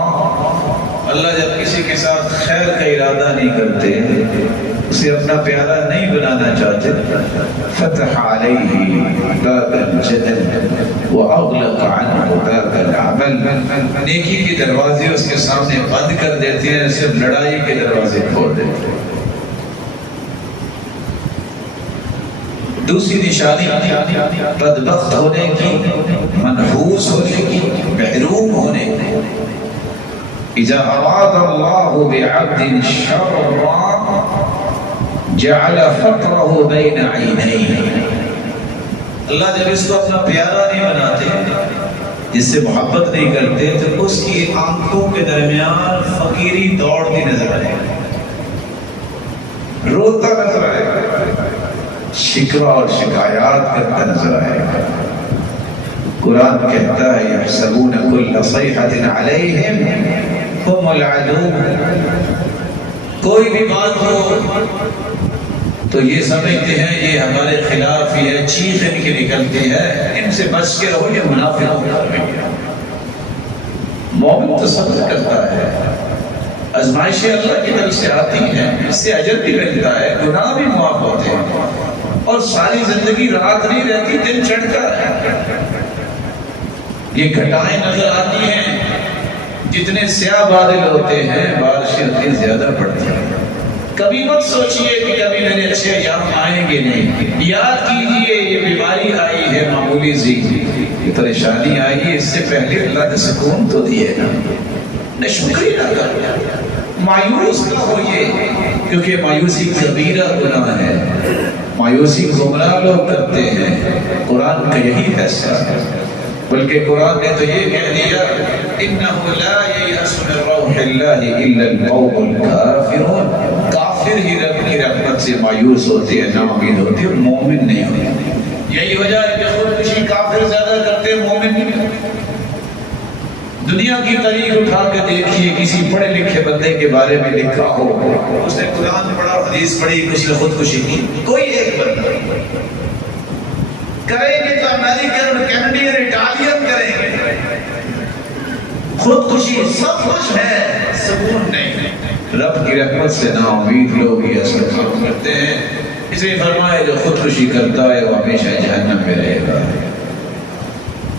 اللہ جب کسی کے ساتھ خیر کا ارادہ نہیں کرتے, اسے اپنا پیارا نہیں بنانا چاہتے, فتح علیہ باب الجدل واغلق عنہ باب العمل, نیکی کے دروازے اس کے سامنے بند کر دیتے ہیں, صرف لڑائی کے دروازے کھول دیتے ہیں. دوسری نشانی بدبخت ہونے کی, منحوس ہونے کی, محروم ہونے کی. اذا اراد اللہ بعبد شرا جعل فقرہ بین عینیہ, اللہ جب اس کو اپنا پیارا نہیں بناتے, جس سے محبت نہیں کرتے, تو اس کی آنکھوں کے درمیان فقیری دوڑتی نظر آئے, روتا نظر آئے, شکوہ اور شکایات کرتا نظر آئے گا. قرآن کہتا ہے یحسبون کل صیحۃ علیہم ہم العدو, کوئی بھی بات ہو تو یہ سمجھتے ہیں یہ ہمارے خلاف ہی ہے, چیخ ان کی نکلتی ہے, ان سے بچ کے رہو, یہ منافق ہوگا. مومن تو صبر کرتا ہے, آزمائشیں اللہ کی طرف سے آتی ہیں, اس سے اجر بھی ملتا ہے, گناہ بھی معاف ہوتے ہیں, اور ساری زندگی رات نہیں رہتی, دن چڑھتا ہے. یہ گھٹائیں نظر آتی ہیں, جتنے سیاہ بادل ہوتے ہیں بارشیں اتنی زیادہ پڑتی ہیں. کبھی مت سوچئے کہ کبھی میرے اچھے ایام آئیں گے نہیں, یاد کیجئے یہ بیماری آئی ہے معمولی سی, یہ پریشانی آئی ہے, اس سے پہلے اللہ نے سکون تو دیے نا, شکریہ نہ کرو, مایوس نہ ہوئیے, کیونکہ مایوسی کبیرہ گناہ ہے, مایوسی گمراہ لوگ کرتے ہیں. قرآن کا یہی فیصلہ ہے, بلکہ قرآن نے تو یہ کہہ دیا انہ لا ییأس من روح اللہ الا القوم الکافرون, کافر ہی رب کی رحمت سے مایوس ہوتے ہیں, نا امید ہوتے ہیں, مومن نہیں ہوتے. یہی وجہ ہے کہ خودکشی کافر زیادہ کرتے ہیں, مومن نہیں. دنیا کی تاریخ اٹھا کے دیکھیے کسی پڑھے لکھے بندے کے بارے میں لکھا ہو اس نے قرآن پڑھا اور حدیث پڑھی کہ اس نے خودکشی کی، کوئی ایک بندہ کریں گے تو امریکن، کینیڈین، اٹالین کریں گے، خودکشی سب کچھ ہے، سکون نہیں۔ رب کی رحمت سے نا امید لوگ یہ اصل کام کرتے ہیں، اس لیے فرمایا جو خودکشی کرتا ہے وہ ہمیشہ جہنم میں رہے گا۔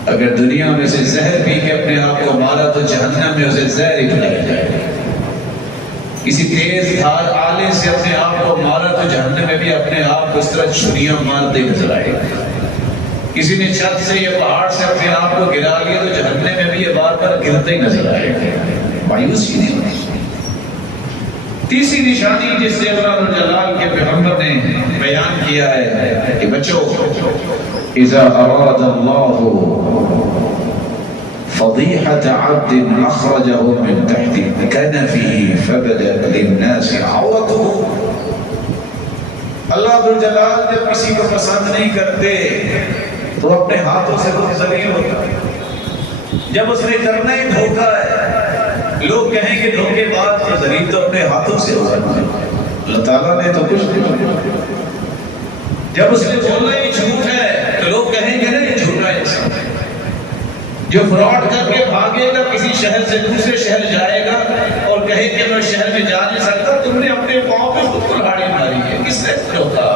اگر دنیا میں سے زہر پی کے اپنے آپ کو مارا تو جہنم میں اسے زہر ہی پلایا جائے گا۔ کسی تیز دھار آلے سے اپنے آپ کو مارا تو جہنم میں بھی اپنے آپ کو اس طرح چھریاں مارتے نظر آئے گا۔ کسی نے چھت سے یا پہاڑ سے اپنے آپ کو گرا لیا تو جہنم میں بھی یہ بار بار گرتے ہی نظر آئے گا۔ مایوسی نہیں ہوتی۔ تیسری نشانی جس سے اللہ جلال کے پیغمبر نے بیان کیا ہے کہ بچو اذا اراد اللہ فضیحة عبد اخرجه من تحت كنفه فبدا للناس عورته، اللہ جلال جب کسی کو پسند نہیں کرتے تو اپنے ہاتھوں سے خود ذلیل ہوتا ہے۔ جب اس نے کرنا ہی دھوکا ہے، لوگ کہیں گے دھوکے بعد تو ذلیل تو اپنے ہاتھوں سے ہوا، اللہ تعالیٰ نے تو کچھ نہیں۔ جب اس نے بولنا ہی جھوٹ ہے تو لوگ کہیں گے نا یہ جھوٹا انسان ہے۔ جو فراڈ کر کے بھاگے گا کسی شہر سے دوسرے شہر جائے گا اور کہے کہ میں شہر میں جا نہیں سکتا، تم نے اپنے پاؤں پہ خود کلہاڑی ماری ہے، کس نے دھوکا؟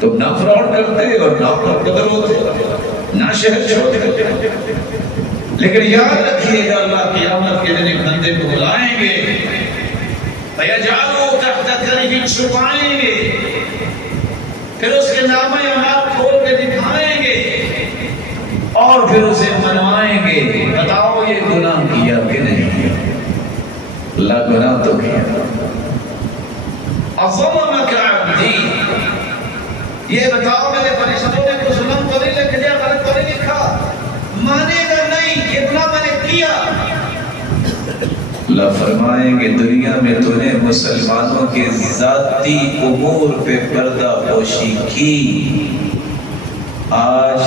تم نہ فراڈ کرتے اور نہ بدل ہوتے، نہ شہر چھوڑتے۔ لیکن یاد رکھیے گا اللہ قیامت کے دن ایک بندے کو بلائیں گے، فَيَجْعَلُوا تَحْتَ كَرْهِ، چھپائیں گے، پھر اس کے نامہ اعمال کھول کے دکھائیں گے اور پھر اسے منوائیں گے، بتاؤ یہ گناہ کیا کہ نہیں کیا؟ اللہ گناہ تو کیا۔ اَظَلَمَكَ عَبْدِي، یہ بتاؤ میرے فرشتوں نے کوئی ظلم تو نہیں لکھ دیا، غلط تو نہیں لکھا؟ مانے گا نہیں، یہ گناہ میں نے کیا۔ اللہ فرمائیں گے دنیا میں تو نے مسلمانوں کے ذاتی امور پہ پردہ پوشی کی، آج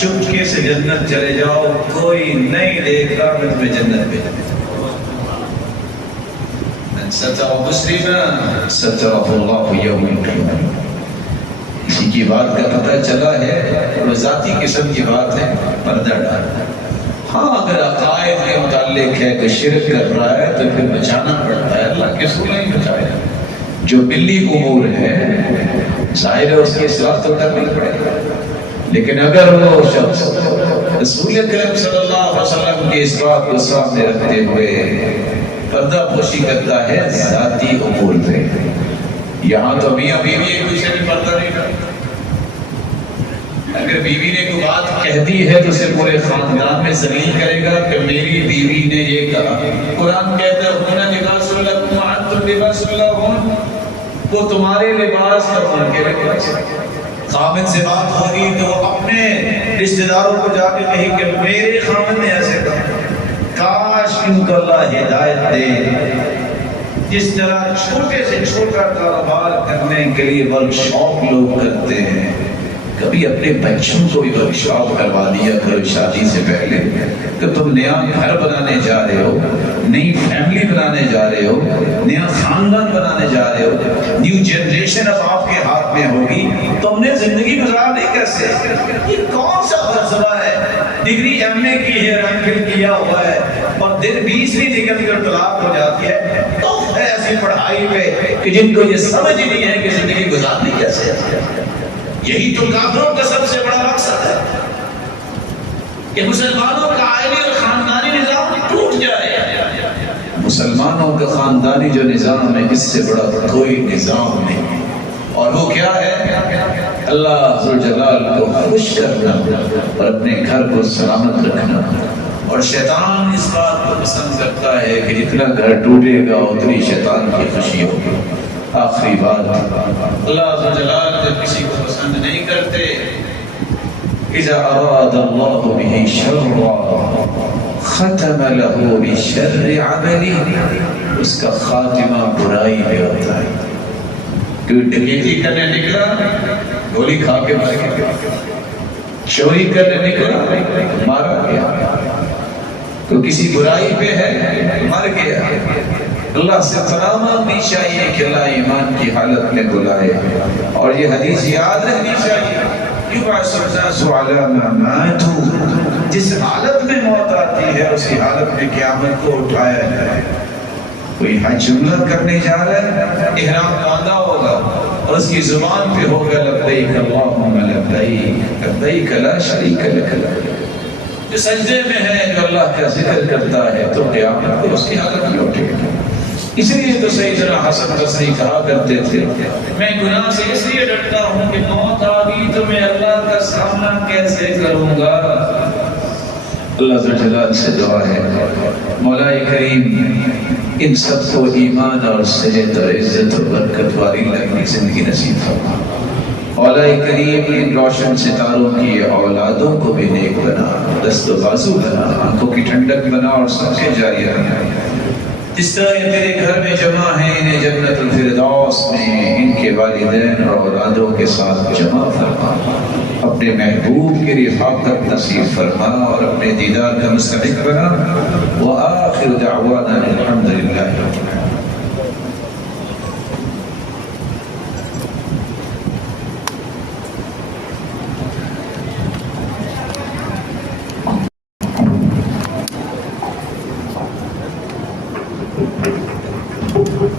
چپکے سے جنت چلے جاؤ، کوئی نہیں دیکھ رہا، میں تمہیں جنت بھیجوں۔ من ستر مسلما سترہ اللہ یوم القیامہ۔ اسی کی بات کا پتہ چلا ہے، وہ ذاتی قسم کی بات ہے، پردہ ڈالنا۔ ہاں اگر عقائد کے متعلق ہے کہ شرک کر رہا ہے تو پھر بچانا پڑتا ہے، اللہ کے رسول نہیں بچایا۔ جو ملی امور ہے ظاہر ہے اس کے اصلاح تو کرنی پڑے گا، لیکن اگر وہ شخص رسول کریم صلی اللہ علیہ وسلم کی اس بات کو سامنے رکھتے ہوئے پردہ پوشی کرتا ہے ذاتی امور پہ، یہاں تو میاں بیوی ایک دوسرے میں پردہ نہیں کرتا۔ اگر بیوی نے کوئی بات کہہ دی ہے تو اسے پورے خاندان میں ذلیل کرے گا کہ میری بیوی نے یہ کہا۔ قرآن کہتا ہے ہُنَّ لِبَاسٌ لَكُمْ وَأَنتُمْ لِبَاسٌ لَهُنَّ، وہ تمہارے لباس اور ان کے لباس۔ خامد سے بات ہوگی تو وہ اپنے رشتہ داروں کو جا کے کہے کہ میرے خامد نے ایسے کہا۔ کاش ان کو اللہ ہدایت دے، جس طرح چھوٹے سے چھوٹا کاروبار کرنے کے لیے ورک شاپ لوگ کرتے ہیں، کبھی اپنے بچوں کو بھی ورک شاپ کروا دیا کرو شادی سے پہلے کہ تم نیا گھر بنانے جا رہے ہو، نئی فیملی بنانے جا رہے ہو، نیا خاندان بنانے جا رہے ہو، نیو جنریشن اب آپ کے ہاتھ میں ہوگی، تو ہم نے زندگی گزارنے کیسے؟ یہ کون سا فلسفہ ہے؟ ڈگری ایم اے کی ہے، ایم فل کیا ہوا ہے اور دن 20 نکل کر طلاق ہو جاتی ہے، تو ہے ایسی پڑھائی پہ کہ جن کو یہ سمجھ نہیں ہے کہ زندگی گزارنی کیسے ہے۔ یہی تو کافروں کا سب سے بڑا مقصد ہے کہ مسلمانوں کا عائلی اور خاندانی نظام ٹوٹ جائے۔ مسلمانوں کا خاندانی جو نظام ہے اس سے بڑا کوئی نظام نہیں، اور وہ کیا ہے؟ اللہ ذوالجلال کو خوش کرنا اور اپنے گھر کو سلامت رکھنا۔ اور شیطان اس بات کو پسند کرتا ہے کہ جتنا گھر ٹوٹے گا اتنی شیطان کی خوشی ہوگی۔ آخری بات، اللہ عز و جلال جب کسی کو پسند نہیں کرتے، اذا اراد اللہ به شرا ختم له بشر عمله، اس کا خاتمہ برائی میں ہوتا ہے۔ کوئی ڈکیتی کرنے نکلا گولی کھا کے مر گیا، چوری کرنے نکلا مارا گیا، تو کسی برائی پہ ہے مر گیا، اللہ سے پناہ مانگنی چاہیے کہ اللہ ایمان کی حالت میں بلائے، اور یہ حدیث یاد رہنی چاہیے، یبعث الناس علی ما ماتوا، جس حالت میں موت آتی ہے اسی حالت میں قیامت کو اٹھایا جائے۔ کوئی حج عمرہ کرنے جا رہا ہے، احرام باندھا ہوگا اور اس کی زبان پہ ہوگا لبیک اللہم لبیک لبیک لا شریک لک لبیک، جو سجدے میں ہے، جو اللہ کا ذکر کرتا ہے، تو قیامت کو اس کی حالت میں اٹھے گا۔ اس لیے تو سیدنا حسن بصری کہا کرتے تھے، میں گناہ سے اس لیے ڈرتا ہوں کہ موت آ گئی تو میں اللہ کا سامنا کیسے کروں گا۔ اللہ ذو جلال سے دعا ہے، مولا کریم ان سب کو ایمان اور صحت اور عزت اور برکت والی لمبی زندگی نصیب فرما۔ مولا کریم ان روشن ستاروں کی اولادوں کو بھی نیک بنا، دست و بازو بنا، آنکھوں کی ٹھنڈک بنا اور سب کے جاری رہنا۔ جس طرح یہ تیرے گھر میں جمع ہیں انہیں جنت الفردوس میں ان کے والدین اور اولادوں کے ساتھ جمع فرما، اپنے محبوب کی رفاقت نصیب فرما اور اپنے دیدار کا مستحق بنا۔ وآخر دعوانا الحمدللہ۔